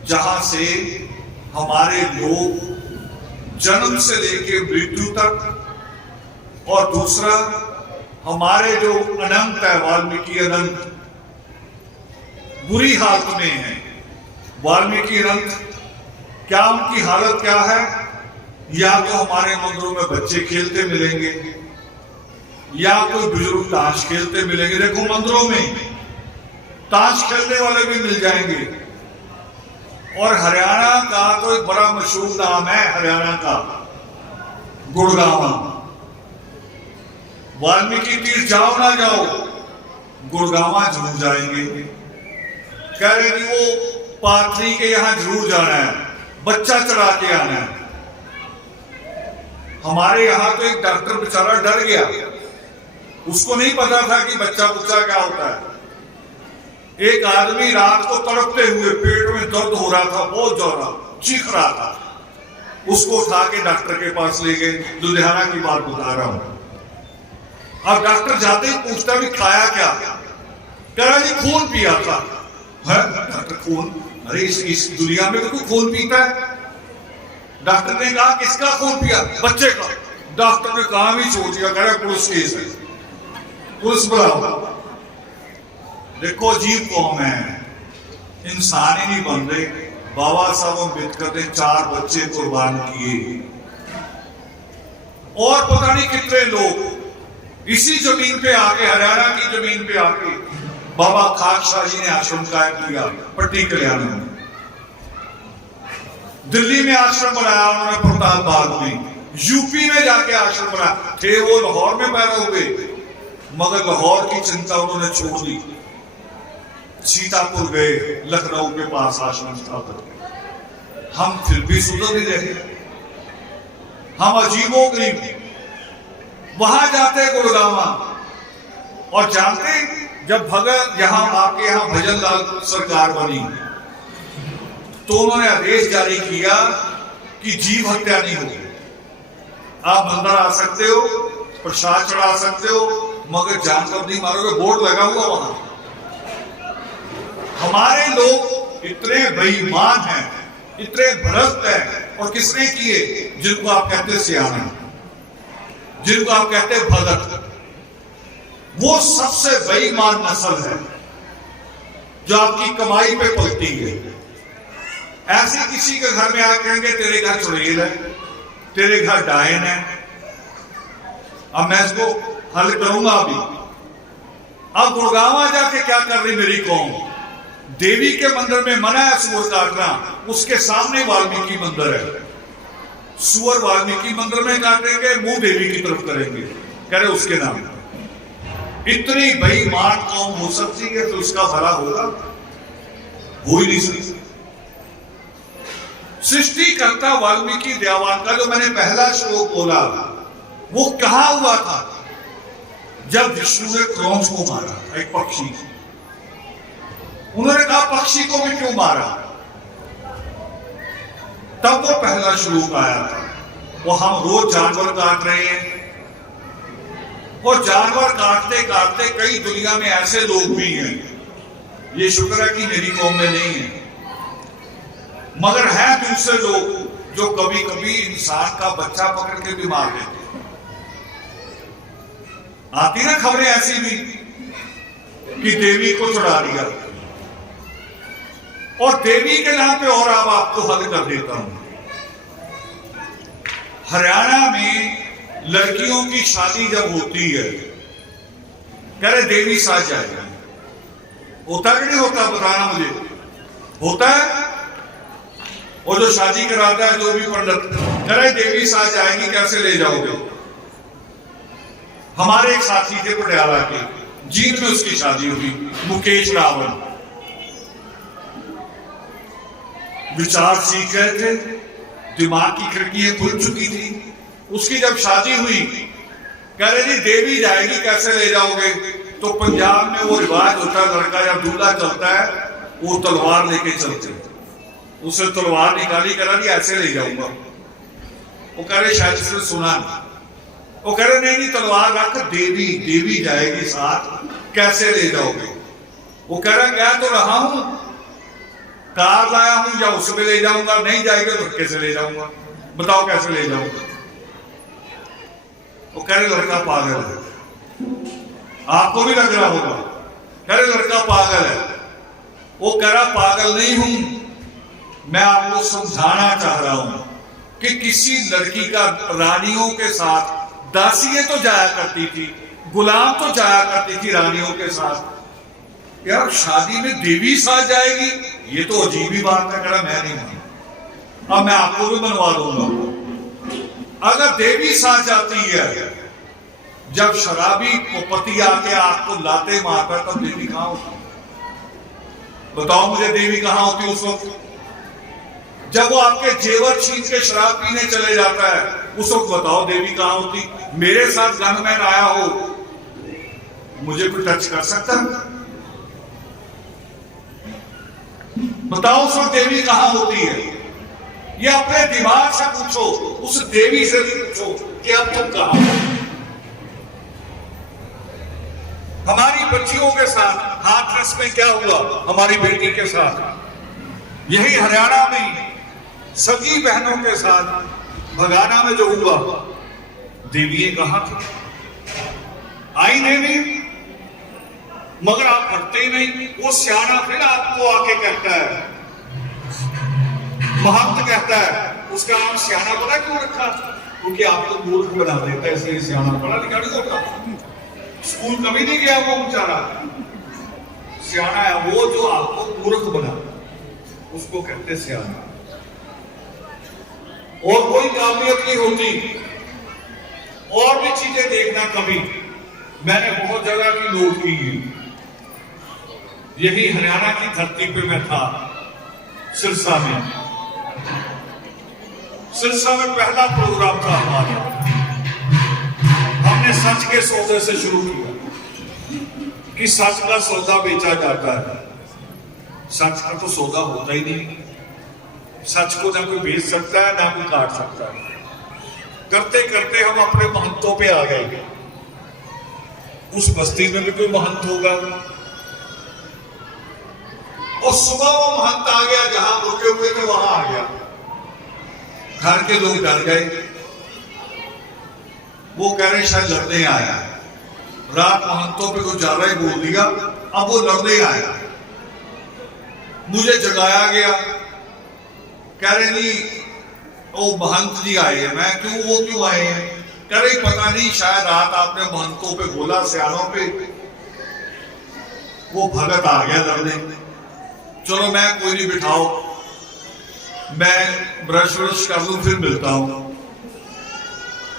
जहां से हमारे लोग जन्म से लेकर मृत्यु तक और दूसरा हमारे जो अनंत है, वाल्मीकि अनंत, बुरी हालत में है। वाल्मीकि अनंत, क्या उनकी हालत क्या है? या तो हमारे मंदिरों में बच्चे खेलते मिलेंगे, या कोई बुजुर्ग ताश खेलते मिलेंगे। देखो मंदिरों में ताश खेलने वाले भी मिल जाएंगे। और हरियाणा का तो एक बड़ा मशहूर नाम है, हरियाणा का गुड़गांवा। वाल्मीकि तीर्थ जाओ ना जाओ, गुड़गांवा जरूर जाएंगे। कह रहे कि वो पाथरी के यहां जरूर जाना है, बच्चा चढ़ा के आना है। हमारे यहां तो एक डॉक्टर बेचारा डर गया, उसको नहीं पता था कि बच्चा बुच्चा क्या होता है। एक आदमी रात को तड़पते हुए, पेट में दर्द हो रहा था, बहुत ज्यादा चीख रहा था, उसको उठा के डॉक्टर के पास ले गए। लुधियाना की बात बता रहा हूं। अब डॉक्टर जाते ही पूछता भी खाया क्या? कह रहा जी खून पिया था। है डॉक्टर खून? अरे इस दुनिया में तो कोई खून पीता है? डॉक्टर ने कहा किसका खून पिया? बच्चे का। डॉक्टर ने काम ही छोड़ दिया, कह रहा पुलिस केस है, पुलिस बुलाओ। देखो अजीब कौम है, इंसान ही नहीं बन रहे। बाबा साहब अम्बेडकर ने 4 बच्चे कुर्बान किए, और पता नहीं कितने लोग इसी जमीन पे आके, हरियाणा की जमीन पे आके बाबा खाकशाह जी ने आश्रम कायम किया पट्टी कल्याण में। दिल्ली में आश्रम बनाया उन्होंने, प्रताप बाग में। यूपी में जाके आश्रम बनाया थे। वो लाहौर में पैदा हुए, मगर लाहौर की चिंता उन्होंने छोड़ दी, सीतापुर गए, लखनऊ के पास आश्रम स्थापित किया। हम फिर भी सुधर नहीं रहे, हम अजीबो गरीब वहां जाते गुड़गांवा। और जानते जब भगत यहां आपके यहां भजन लाल सरकार बनी, तो उन्होंने आदेश जारी किया कि जीव हत्या नहीं होगी। आप मंदिर आ सकते हो, प्रसाद चढ़ा सकते हो, मगर जानवर नहीं मारोगे। बोर्ड लगा हुआ वहां। हमारे लोग इतने बेईमान हैं, इतने भ्रष्ट हैं। और किसने किए? जिनको आप कहते सियाने, जिनको आप कहते भगत, वो सबसे बेईमान नस्ल है जो आपकी कमाई पे पलती है। ऐसे किसी के घर में आके कहेंगे तेरे घर चुड़ैल है, तेरे घर डायन है। अब मैं इसको हल करूंगा अभी। अब गुड़गांवा जाके क्या कर रही मेरी कौम? देवी के मंदिर में मना है सुअर काटना, उसके सामने वाल्मीकि मंदिर है। सुअर वाल्मीकि मंदिर में काटेंगे, मुंह देवी की तरफ करेंगे, कह रहे उसके नाम। इतनी बेईमान कौम हो सकती है तो उसका भला होगा? हो ही नहीं सकती। सृष्टिकर्ता वाल्मीकि दयावान का जो मैंने पहला श्लोक बोला, वो कहा हुआ था जब विष्णु ने क्रौंच को मारा, एक पक्षी। उन्होंने कहा पक्षी को भी क्यों मारा? तब वो पहला श्लोक आया था। वो हम रोज जानवर काट रहे हैं, और जानवर काटते काटते कई दुनिया में ऐसे लोग भी हैं, ये शुक्र है कि मेरी कौम में नहीं है, मगर है दूसरे लोग जो कभी कभी इंसान का बच्चा पकड़ के भी मार देते। आती ना खबरें ऐसी भी कि देवी को चढ़ा दिया, और देवी के नाम पे। और अब आपको हल कर देता हूं। हरियाणा में लड़कियों की शादी जब होती है, कह रहे देवी साज जाएगा। होता कि नहीं होता? बताना मुझे। होता है? और जो शादी कराता है जो भी पंडित, कह रहे देवी साज जाएगी, कैसे ले जाओगे? हमारे एक साथी थे पटियाला के, जींद में उसकी शादी हुई, मुकेश रावल। विचार सीख गए थे, दिमाग की खिड़कियां खुल चुकी थी। उसकी जब शादी हुई, कह रहे जी देवी जाएगी, कैसे ले जाओगे? तो पंजाब में वो रिवाज होता है, लड़का जब दूल्हा चलता है वो तलवार लेके चलते, उसे तलवार निकाली, कह रहा जी ऐसे ले जाऊंगा। वो कह रहे शायद इसने सुना नहीं। वो कह रहे नहीं नहीं तलवार रख, देवी देवी जाएगी साथ, कैसे ले जाओगे? वो कह रहा क्या तो रहा हूं, कार लाया हूं, या उसमें ले जाऊंगा, नहीं जाएगा तो कैसे ले जाऊंगा? बताओ कैसे ले जाऊंगा? वो कह रहे लड़का पागल है। आपको भी लग रहा होगा, कह रहे लड़का पागल है। वो कह रहा पागल नहीं हूं, मैं आपको समझाना चाह रहा हूं कि किसी लड़की का रानियों के साथ, दासियां तो जाया करती थी, गुलाम तो जाया करती थी रानियों के साथ, यार शादी में देवी साथ जाएगी, ये तो अजीब ही बात है। कह रहा मैं नहीं मानता, अब मैं आपको भी बनवा दूंगा। अगर देवी साथ जाती है, जब शराबी पति आके आपको लाते मारता, तब देवी कहां होती? बताओ मुझे, देवी कहां होती उस वक्त? जब वो आपके जेवर छीन के शराब पीने चले जाता है, उस वक्त बताओ देवी कहां होती? मेरे साथ गनमैन आया हो, मुझे कोई टच कर सकता है? बताओ उस वक्त देवी कहां होती है? ये अपने दिमाग से पूछो, उस देवी से भी पूछो कि अब तुम कहां हो। हमारी बच्चियों के साथ हाथरस में क्या हुआ, हमारी बेटी के साथ, यही हरियाणा में सगी बहनों के साथ भगाना में जो हुआ, देवी कहां थी? आई देवी, मगर आप हटते ही नहीं। वो सियाना फिर आपको आके कहता है, महंत कहता है, उसका नाम सियाना पता क्यों रखा? क्योंकि आपको मूर्ख बना देता है, इसलिए सियाना। पढ़ा लिखा नहीं होता, स्कूल कभी नहीं गया वो बेचारा, सियाना है वो जो आपको मूर्ख बना, उसको कहते सियाना। और कोई काबिलियत नहीं होती। और भी चीजें देखना कभी, मैंने बहुत जगह की नोट की, यही हरियाणा की धरती पे मैं था, सिरसा में। सिरसा में पहला प्रोग्राम था हमारा, हमने सच के सौदे से शुरू किया कि सच का सौदा बेचा जाता है। सच का तो सौदा होता ही नहीं, सच को ना कोई बेच सकता है, ना कोई काट सकता है। करते करते हम अपने महंतों पे आ गए। उस बस्ती में भी कोई महंत होगा, और सुबह वो महंत आ गया, जहां रुके हुए थे वहां आ गया। घर के लोग डर गए, वो कह रहे शायद लड़ने आया। रात महंतों पे कुछ ज्यादा ही बोल दिया, अब वो लड़ने आया। मुझे जगाया गया, कह रहे नहीं वो महंत जी आए हैं। मैं क्यों, वो क्यों आए हैं? कह रहे पता नहीं, शायद रात आपने महंतों पे बोला, सियानों पे, वो भगत आ गया लड़ने। चलो मैं कोई नहीं, बिठाओ, मैं ब्रश व्रश कर लूं, फिर मिलता हूं।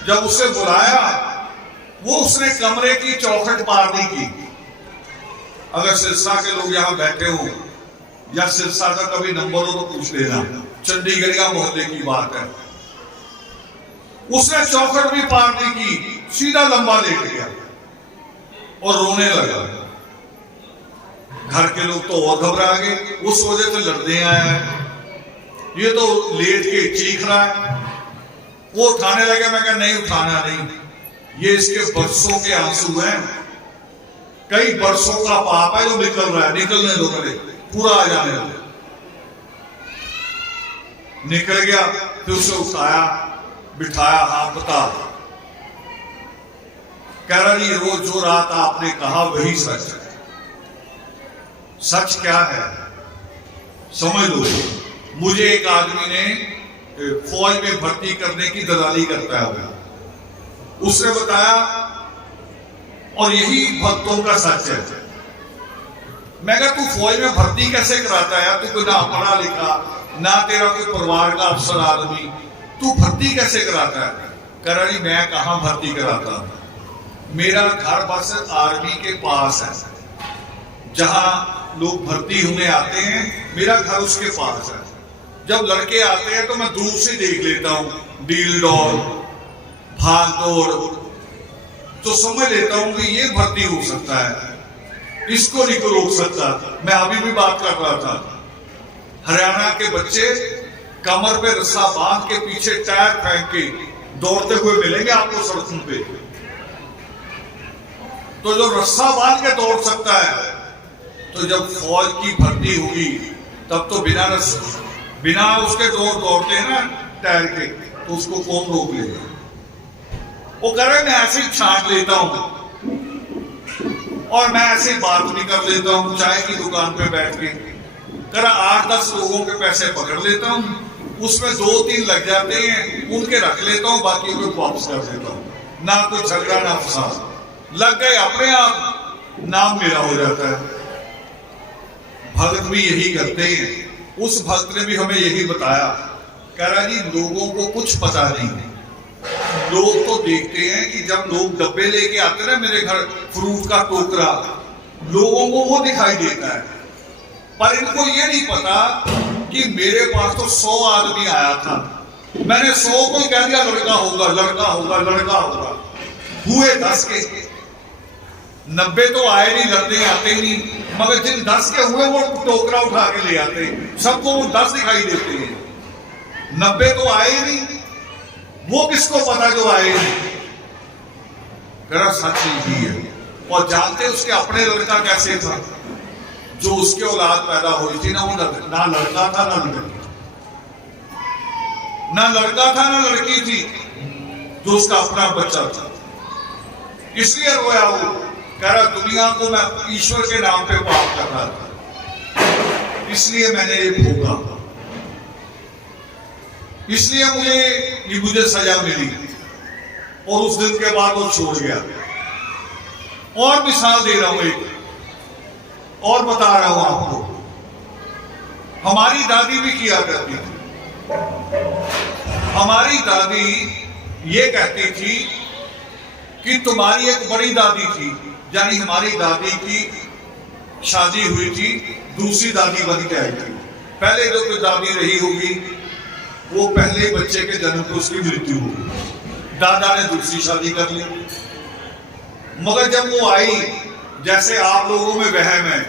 जब उसे बुलाया, वो उसने कमरे की चौखट पारनी की। अगर सिरसा के लोग यहां बैठे हो या सिरसा का कभी नंबर हो तो पूछ लेना, चंडीगढ़ या मोहल्ले की बात है। उसने चौखट भी पारनी की, सीधा लंबा लेट गया और रोने लगा। घर के लोग तो और घबरा गए, उस वजह से लड़ने आया है, ये तो लेट के चीख रहा है। वो उठाने लगे, मैं कहा नहीं उठाना नहीं, ये इसके बरसों के आंसू हैं, कई बरसों का पाप है जो निकल रहा है, निकलने दो, करे पूरा आ जाने दो। निकल गया, फिर उसे उठाया, बिठाया, हाँ बता। कह रहा नहीं, वो जो रात आपने कहा वही सच है। सच क्या है समझ लो। मुझे एक आदमी ने फौज में भर्ती करने की दलाली करता है, उसने बताया, और यही भक्तों का सच है। मैं कहा तू फौज में भर्ती कैसे कराता है? तू कोई ना पढ़ा लिखा, ना तेरा कोई परिवार का अफसर आदमी, तू भर्ती कैसे कराता है? कह रहा जी मैं कहां भर्ती कराता, मेरा घर बस आर्मी के पास है, जहां लोग भर्ती होने आते हैं, मेरा घर उसके पास है। जब लड़के आते हैं तो मैं दूर से देख लेता हूं, डील डॉल, भाग दौड़, तो समझ लेता हूं कि ये भर्ती हो सकता है, इसको नहीं को रोक सकता। मैं अभी भी बात कर रहा था, हरियाणा के बच्चे कमर पे रस्सा बांध के पीछे टायर फेंक के दौड़ते हुए मिलेंगे आपको सड़कों पे। तो जो रस्सा बांध के दौड़ सकता है, तो जब फौज की भर्ती होगी तब तो बिना उसके दौड़ते हैं ना टायर के, तो उसको कौन रोक लेगा? वो कह रहे मैं ऐसे ही छांट लेता हूं और मैं ऐसे ही बात भी कर लेता हूं चाय की दुकान पे बैठ के, कह रहा 8-10 लोगों के पैसे पकड़ लेता हूं, उसमें 2-3 लग जाते हैं, उनके रख लेता हूं, बाकी को वापस कर देता हूं। ना कोई झगड़ा ना फसाद, लग गए अपने आप नाम मेरा हो जाता है। भक्त भी यही करते हैं। उस भक्त ने भी हमें यही बताया, कह रहा जी लोगों को कुछ पता नहीं है, लोग तो देखते हैं कि जब लोग डब्बे लेके आते ना मेरे घर फ्रूट का टोकरा, लोगों को वो दिखाई देता है, पर इनको ये नहीं पता कि मेरे पास तो 100 आदमी आया था, मैंने 100 को कह दिया लड़का होगा लड़का होगा लड़का होगा, हुए 10 के, 90 तो आए नहीं, लड़ने आते नहीं, मगर जिन 10 के हुए वो टोकरा उठा के ले आते, सबको वो 10 दिखाई देते हैं, 90 तो आए नहीं, वो किसको पता जो आए नहीं। करा सच ही है। और जानते उसके अपने लड़का कैसे था, जो उसके औलाद पैदा हुई थी ना, वो ना लड़का था ना लड़की, ना लड़का था ना लड़की थी, जो उसका अपना बच्चा था, इसलिए रोया वो, कह रहा दुनिया को मैं ईश्वर के नाम पे पाप कर रहा था, इसलिए मैंने ये भोगा, इसलिए मुझे सजा मिली, और उस दिन के बाद वो छोड़ गया। और मिसाल दे रहा हूं एक, और बता रहा हूं आपको, हमारी दादी भी किया करती थी। हमारी दादी ये कहती थी कि तुम्हारी एक बड़ी दादी थी, यानी हमारी दादी की शादी हुई थी, दूसरी दादी बन के आई थी, पहले जो कोई दादी रही होगी वो पहले बच्चे के जन्म पर उसकी मृत्यु होगी, दादा ने दूसरी शादी कर ली, मगर जब वो आई, जैसे आप लोगों में वहम है,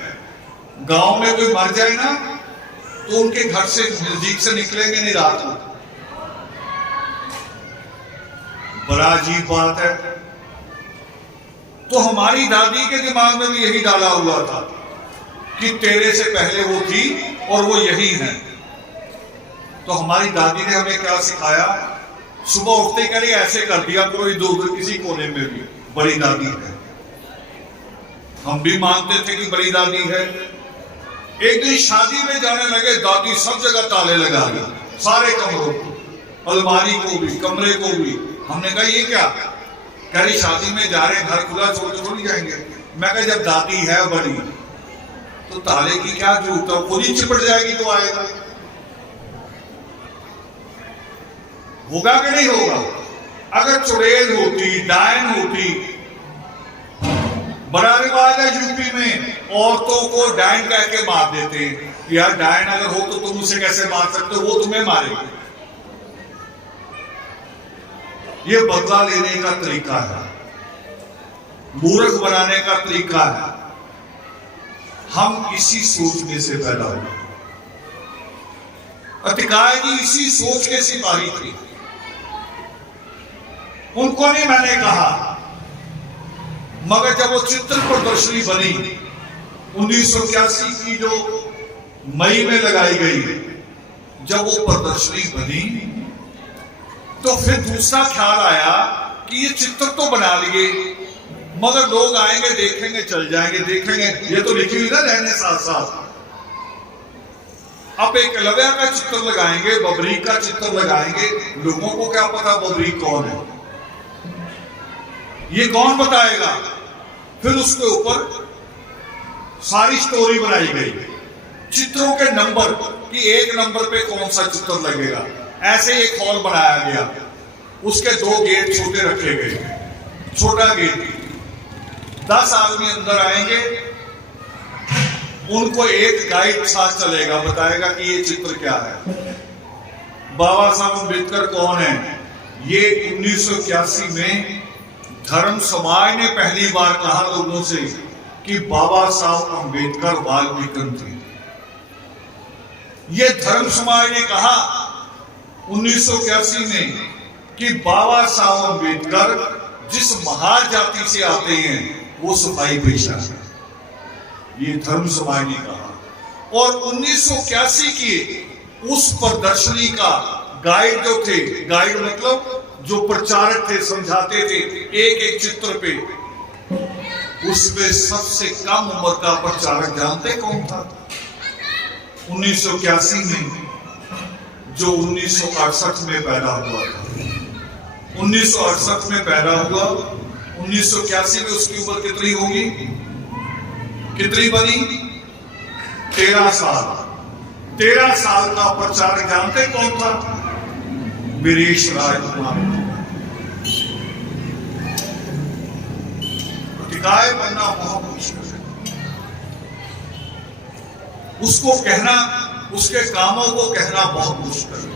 गांव में कोई मर जाए ना तो उनके घर से नजदीक से निकलेंगे नहीं रात को, बड़ा अजीब बात है। तो हमारी दादी के दिमाग में भी यही डाला हुआ था कि तेरे से पहले वो थी और वो यही है। तो हमारी दादी ने हमें क्या सिखाया, सुबह उठते करें ऐसे कर दिया करो, इधर किसी कोने में भी बड़ी दादी है, हम भी मानते थे कि बड़ी दादी है। एक दिन शादी में जाने लगे, दादी सब जगह ताले लगा दी, सारे कमरों को, अलमारी को भी, कमरे को भी। हमने कहा ये क्या, कह रही शादी में जा रहे, घर खुला छोड़ के थोड़ी जाएंगे। मैं कहा जब दादी है बड़ी तो ताले की क्या जरूरत है, खुद ही चिपट जाएगी तो आएगा, होगा कि नहीं होगा। अगर चुड़ैल होती, डायन होती, बड़ा रिवाज है यूपी में, औरतों को डायन कह के मार देते हैं, यार डायन अगर हो तो तुम उसे कैसे मार सकते हो, वो तुम्हें मारेगी। ये बदला लेने का तरीका है, मूर्ख बनाने का तरीका है। हम इसी सोचने से पैदा हुए, अतिकाय जी इसी सोच के सिपाही थे, उनको नहीं मैंने कहा, मगर जब वो चित्र प्रदर्शनी बनी 1981 की जो मई में लगाई गई, जब वो प्रदर्शनी बनी तो फिर दूसरा ख्याल आया कि ये चित्र तो बना लिए, मगर लोग आएंगे देखेंगे चल जाएंगे, देखेंगे ये तो लिखी हुई ना रहने साथ साथ, अब एकलव्य का चित्र लगाएंगे, बबरीक का चित्र लगाएंगे, लोगों को क्या पता बबरीक कौन है, ये कौन बताएगा। फिर उसके ऊपर सारी स्टोरी बनाई गई, चित्रों के नंबर कि एक नंबर पे कौन सा चित्र लगेगा। ऐसे एक हॉल बनाया गया, उसके 2 गेट छोटे रखे गए, छोटा गेट, 10 आदमी अंदर आएंगे, उनको एक गाइड साथ चलेगा, बताएगा कि ये चित्र क्या है, बाबा साहब अम्बेडकर कौन है। ये 1981 में धर्म समाज ने पहली बार कहा लोगों से कि बाबा साहब अम्बेडकर बाल विक्रम थे। ये धर्म समाज ने कहा 1981 में कि बाबा साहब अम्बेडकर जिस महार जाति से आते हैं वो सफाई पेशा है, ये धर्म समाज ने कहा। और 1981 की उस प्रदर्शनी का गाइड जो थे, गाइड मतलब जो प्रचारक थे, समझाते थे एक एक चित्र पे, उसमें सबसे कम उम्र का प्रचारक जानते कौन था? 1981 में, जो 1968 में पैदा हुआ था। 1968 में पैदा हुआ, 1981 में उसकी उम्र कितनी होगी? कितनी बनी? 13 साल। 13 साल का प्रचारक जानते कौन था? वीरेश राजकुमार। प्रतिकाय बनना बहुत मुश्किल है। उसको कहना, उसके कामों को कहना बहुत मुश्किल है।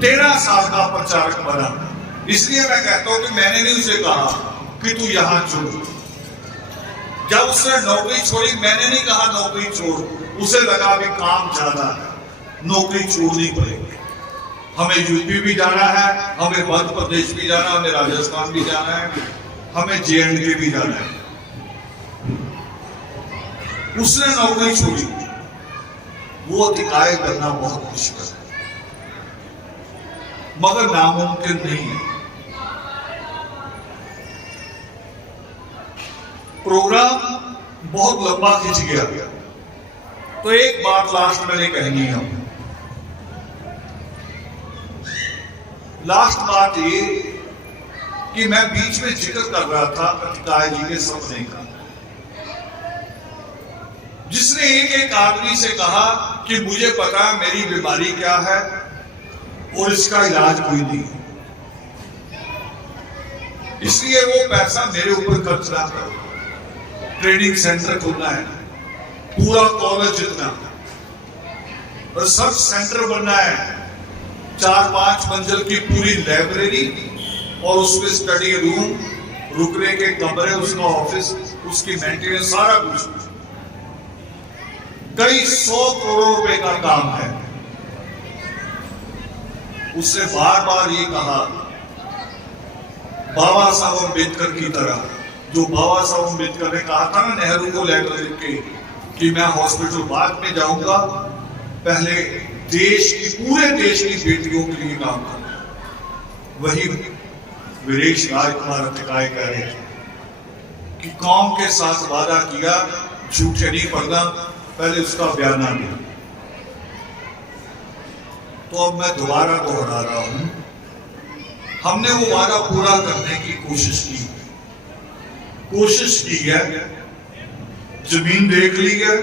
13 साल का प्रचारक बना। इसलिए मैं कहता हूं कि मैंने नहीं उसे कहा कि तू यहां छोड़। जब उसने नौकरी छोड़ी, मैंने नहीं कहा नौकरी छोड़। उसे लगा भी काम ज्यादा है, नौकरी छोड़नी पड़ेगी। हमें यूपी भी जाना है, हमें मध्य प्रदेश भी जाना है, हमें राजस्थान भी जाना है, हमें JNK भी जाना है। उसने नौकरी छोड़ी। वो अधिकारी बनना बहुत मुश्किल है, मगर नामुमकिन नहीं है। प्रोग्राम बहुत लंबा खिंच गया, तो एक बात लास्ट मैंने कहनी है। लास्ट बात ये कि मैं बीच में जिक्र कर रहा था प्रतिकाय जी के सपने का, जिसने एक एक आदमी से कहा कि मुझे पता मेरी बीमारी क्या है और इसका इलाज कोई नहीं, इसलिए वो पैसा मेरे ऊपर खर्च ना करो। ट्रेनिंग सेंटर खोलना है, पूरा कॉलेज जितना, और सब सेंटर बनना है, 4-5 मंजिल की पूरी लाइब्रेरी और उसमें स्टडी रूम, रुकने के कमरे, उसका ऑफिस, उसकी मेंटेनेंस, सारा कुछ। कई 100 करोड़ रुपए का काम है। उसने बार बार ये कहा, बाबा साहब अम्बेडकर की तरह, जो बाबा साहब अम्बेडकर ने कहा था ना नेहरू को लेटर लिख के कि मैं हॉस्पिटल बाद में जाऊंगा, पहले देश की, पूरे देश की बेटियों के लिए काम करना। वही वीरेश राजकुमार अधिकारी कह रहे थे कि कौम के साथ वादा किया, झूठे नहीं पड़ना, पहले उसका बयाना दिया। तो अब मैं दोबारा दोहरा रहा हूं, हमने वो वादा पूरा करने की कोशिश की है। जमीन देख ली है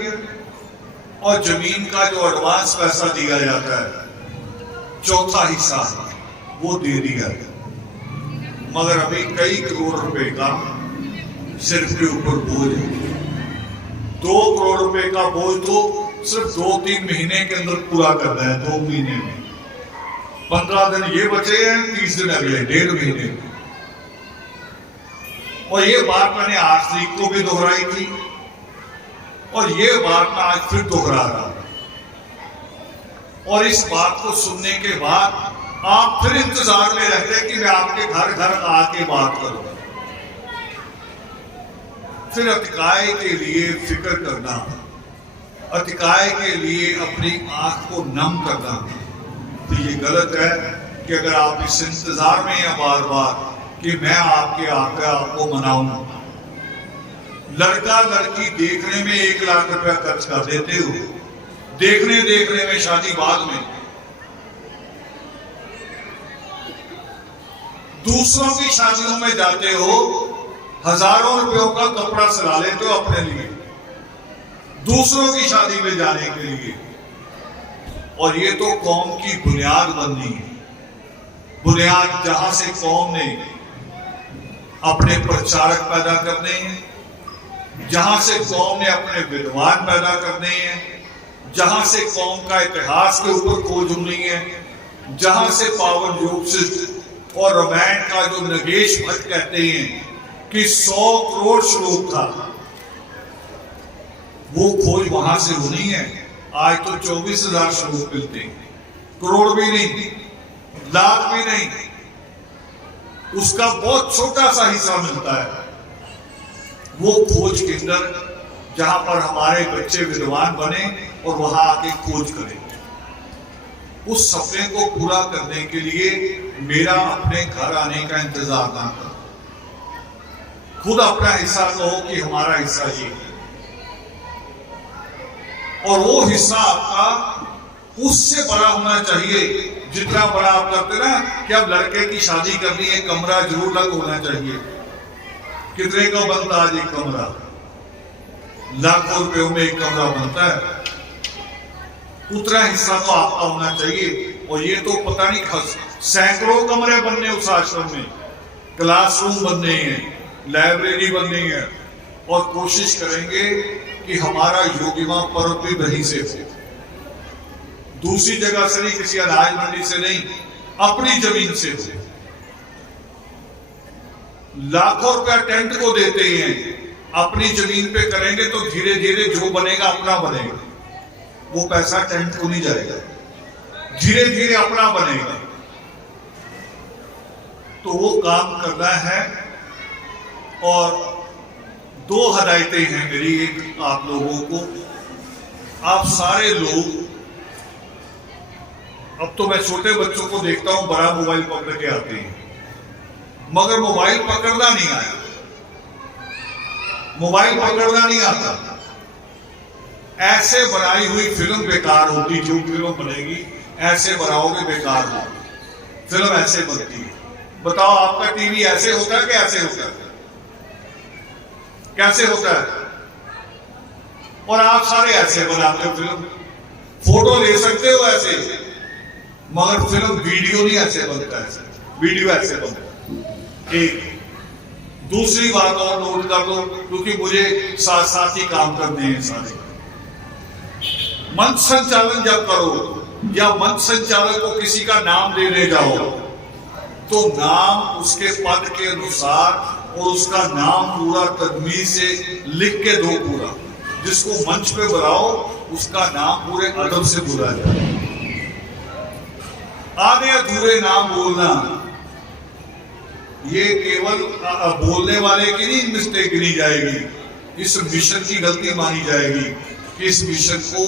और जमीन का जो एडवांस पैसा दिया जाता है, 1/4 हिस्सा वो दे दिया, मगर अभी कई करोड़ रुपए का सिर्फ के ऊपर बोझ है। 2 करोड़ रुपए का बोझ तो सिर्फ 2-3 महीने के अंदर पूरा करना है। 2 महीने में 15 दिन ये बचे हैं, 30 दिन अगले, 1.5 महीने। और ये बात मैंने 8 तारीख को भी दोहराई थी, और ये बात मैं आज फिर दोहरा रहा हूं। और इस बात को सुनने के बाद आप फिर इंतजार में रहते हैं कि मैं आपके घर घर आके बात करूं। फिर अतिकाय के लिए फिक्र करना, अतिकाय के लिए अपनी आंख को नम करना, तो ये गलत है कि अगर आप इस इंतजार में हैं बार बार कि मैं आपके आकर आपको मनाऊं। लड़का लड़की देखने में 1 लाख रुपया खर्च कर देते हो, देखने में शादी बाद में। दूसरों की शादियों में जाते हो, हजारों रुपयों का कपड़ा सिला लेते हो अपने लिए, दूसरों की शादी में जाने के लिए। और ये तो कौम की बुनियाद बननी है, बुनियाद जहां से कौम ने अपने प्रचारक पैदा करने हैं, जहां से कौम ने अपने विद्वान पैदा करने हैं, जहां से कौम का इतिहास के ऊपर खोज होनी है, जहां से पावन योग और रामायण का जो नगेश भट्ट कहते हैं कि 100 करोड़ श्लोक था, वो खोज वहां से होनी है। आज तो 24,000 श्लोक मिलते हैं, करोड़ भी नहीं, लाख भी नहीं, उसका बहुत छोटा सा हिस्सा मिलता है। वो खोज केंद्र जहां पर हमारे बच्चे विद्वान बने और वहां आके खोज करें। उस सपने को पूरा करने के लिए मेरा अपने घर आने का इंतजार ना करो, खुद अपना हिस्सा कहो कि हमारा हिस्सा ये है, और वो हिस्सा आपका उससे बड़ा होना चाहिए जितना बड़ा आप करते ना कि अब लड़के की शादी करनी है, कमरा जरूर अलग होना चाहिए। कितने का बनता आज एक कमरा? लाखों रुपयों में एक कमरा बनता है। उतना हिस्सा तो आपका होना चाहिए। और ये तो पता नहीं सैकड़ों कमरे बनने उस आश्रम में, क्लासरूम बनने हैं, लाइब्रेरी बननी है, और कोशिश करेंगे कि हमारा योगिमा पर्व भी वहीं से हो, दूसरी जगह से नहीं, किसी अनाज मंडी से नहीं, अपनी जमीन से हो। लाखों रुपया टेंट को देते हैं, अपनी जमीन पे करेंगे तो धीरे धीरे जो बनेगा अपना बनेगा, वो पैसा टेंट को नहीं जाएगा, धीरे धीरे अपना बनेगा। तो वो काम करना है। और दो हदायतें हैं मेरी एक आप लोगों को। आप सारे लोग, अब तो मैं छोटे बच्चों को देखता हूं बड़ा मोबाइल पकड़ के आते हैं, मगर मोबाइल पकड़ना नहीं आया, मोबाइल पकड़ना नहीं आता। ऐसे बनाई हुई फिल्म बेकार होती, जो फिल्म बनेगी ऐसे बनाओगे बेकार हो, फिल्म ऐसे बनती है। बताओ आपका टीवी ऐसे होता है कि ऐसे होता है? कैसे होता है? और आप सारे ऐसे बनाते हो फिल्म। फोटो ले सकते हो ऐसे, मगर फिल्म वीडियो नहीं ऐसे बनता है, वीडियो ऐसे बनता है। एक दूसरी बात और नोट कर लो, क्योंकि मुझे साथ साथ ही काम करने हैं सारे। मंच संचालन जब करो या मंच संचालक को किसी का नाम देने जाओ, तो नाम उसके पद के अनुसार और उसका नाम पूरा तदमीज से लिख के दो पूरा। जिसको मंच पे बुलाओ उसका नाम पूरे अदब से बुलाया जाए। आधे अधूरे नाम बोलना ये केवल बोलने वाले की नहीं मिस्टेक गिनी जाएगी, इस मिशन की गलती मानी जाएगी कि इस मिशन को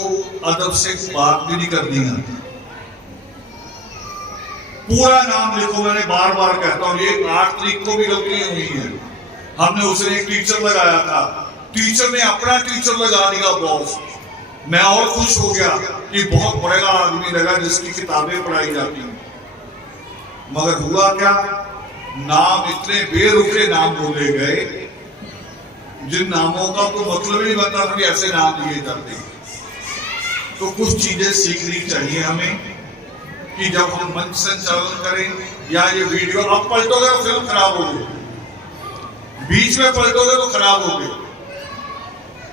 अदब से बात भी नहीं करनी आती। पूरा नाम लिखो, मैंने बार बार कहता हूं, ये 8 तारीख को भी गलतियां हुई हैं। हमने उसने एक टीचर लगाया था, टीचर ने अपना टीचर लगा दिया बॉस। मैं और खुश हो गया कि बहुत बड़ा आदमी लगा जिसकी किताबें पढ़ाई जाती हैं, मगर हुआ क्या, नाम इतने बेरुखे नाम बोले गए जिन नामों का तो मतलब ही नहीं बनता था कि ऐसे नाम दिए जाते। तो कुछ चीजें सीखनी चाहिए हमें कि जब हम मंच संचालन करें या ये वीडियो, अब पलटोगे तो फिल्म खराब होगी, बीच में पलटोगे तो खराब होगी।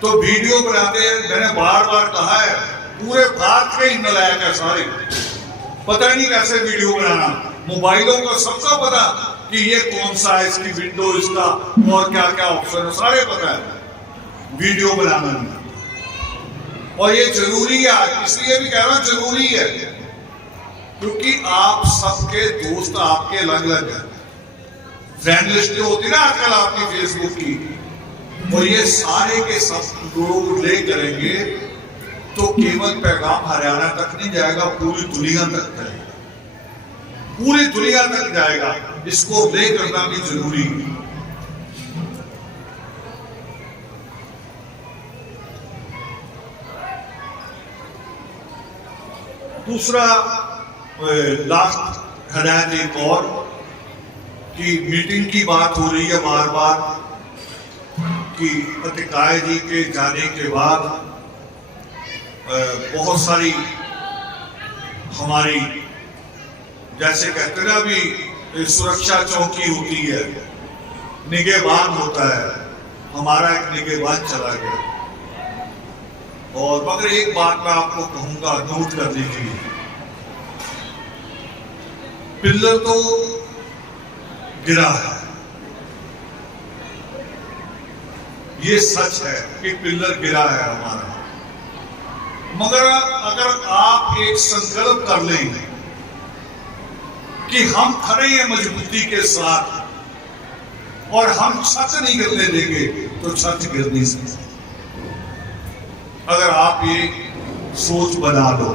तो वीडियो बनाते हैं, मैंने बार बार कहा है, पूरे भारत के नलायक है सारे, पता ही नहीं कैसे वीडियो बनाना। मोबाइलों का सबका पता कि ये कौन सा है, इसकी विंडो, इसका और क्या क्या ऑप्शन है, सारे पता है, वीडियो बनाना नहीं। और ये जरूरी है, इसलिए भी कह रहा हूं जरूरी है, क्योंकि आप सबके दोस्त आपके अलग अलग हैं। फ्रेंड लिस्ट जो होती है ना आजकल आपकी फेसबुक की, और ये सारे के सब लोग ले करेंगे तो केवल पैगाम हरियाणा तक नहीं जाएगा, पूरी दुनिया तक जाएगा, पूरी दुनिया तक जाएगा। इसको ले करना भी जरूरी है। दूसरा लास्ट हदायत एक और कि मीटिंग की बात हो रही है बार बार कि अतिकाय जी के जाने के बाद बहुत सारी हमारी, जैसे कहते ना अभी सुरक्षा चौकी होती है, निगहबान होता है, हमारा एक निगहबान चला गया। और मगर एक बात मैं आपको कहूंगा, नोट कर लीजिए, पिल्लर तो गिरा है, ये सच है कि पिल्लर गिरा है हमारा, मगर अगर आप एक संकल्प कर लेंगे कि हम खड़े हैं मजबूती के साथ और हम छत नहीं गिरने देंगे, तो छत गिर नहीं सकती। अगर आप ये सोच बना लो,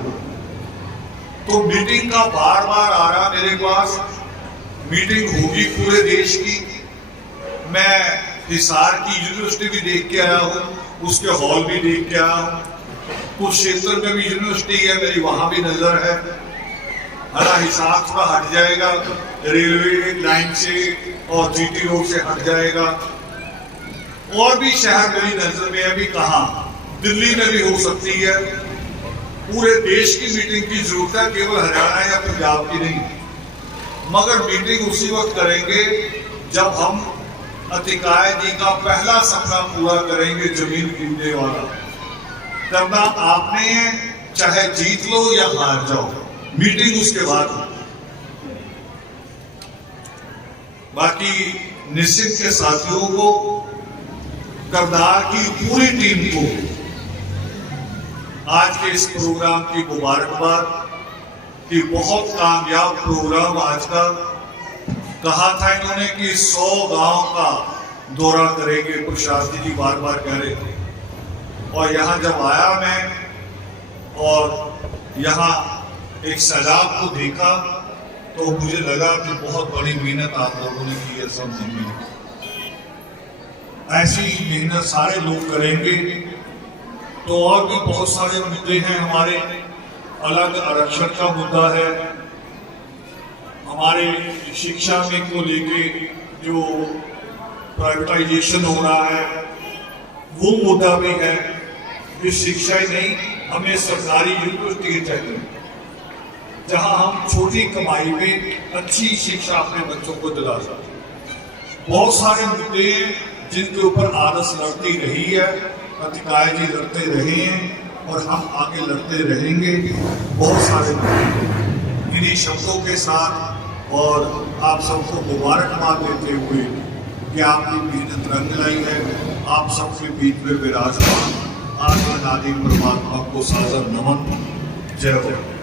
तो मीटिंग का बार बार आ रहा मेरे पास, मीटिंग होगी पूरे देश की। मैं हिसार की यूनिवर्सिटी भी देख के आया हूँ, उसके हॉल भी देख के आया हूँ। कुछ क्षेत्र में भी यूनिवर्सिटी है मेरी, वहां भी नजर है। हमारा हिसार थोड़ा हट जाएगा रेलवे लाइन से और जीटी रोड से हट जाएगा। और भी शहर मेरी नजर में अभी कहाँ, दिल्ली में भी हो सकती है। पूरे देश की मीटिंग की जरूरत है, केवल हरियाणा या पंजाब की नहीं। मगर मीटिंग उसी वक्त करेंगे जब हम अतिकाय जी का पहला सपना पूरा करेंगे, जमीन खरीदने वाला। करना आपने है, चाहे जीत लो या हार जाओ, मीटिंग उसके बाद। बाकी निश्चित के साथियों को, करदार की पूरी टीम को आज के इस प्रोग्राम की मुबारकबाद कि बहुत कामयाब प्रोग्राम आज का। कहा था इन्होंने कि 100 गांव का दौरा करेंगे, प्रशासक जी बार बार कह रहे थे। और यहाँ जब आया मैं और यहाँ एक सैलाब को देखा तो मुझे लगा कि बहुत बड़ी मेहनत आप लोगों ने की है। सब में ऐसी मेहनत सारे लोग करेंगे तो और भी बहुत सारे मुद्दे हैं हमारे। अलग आरक्षण का मुद्दा है, हमारे शिक्षा में को लेके जो प्राइवेटाइजेशन हो रहा है वो मुद्दा भी है। कि शिक्षा ही नहीं, हमें सरकारी यूनिवर्सिटी चाहिए जहां हम छोटी कमाई में अच्छी शिक्षा अपने बच्चों को दिला सकें। बहुत सारे मुद्दे हैं जिनके ऊपर आरएस लड़ती रही है, अतिकाय जी लड़ते रहे हैं और हम आगे लड़ते रहेंगे। बहुत सारे मुद्दे इन्हीं शब्दों के साथ और आप सबको मुबारकबाद देते हुए कि आपकी मेहनत रंग लाई है। आप सबके बीच में विराजमान आदि परमात्मा को सादर नमन। जय हो।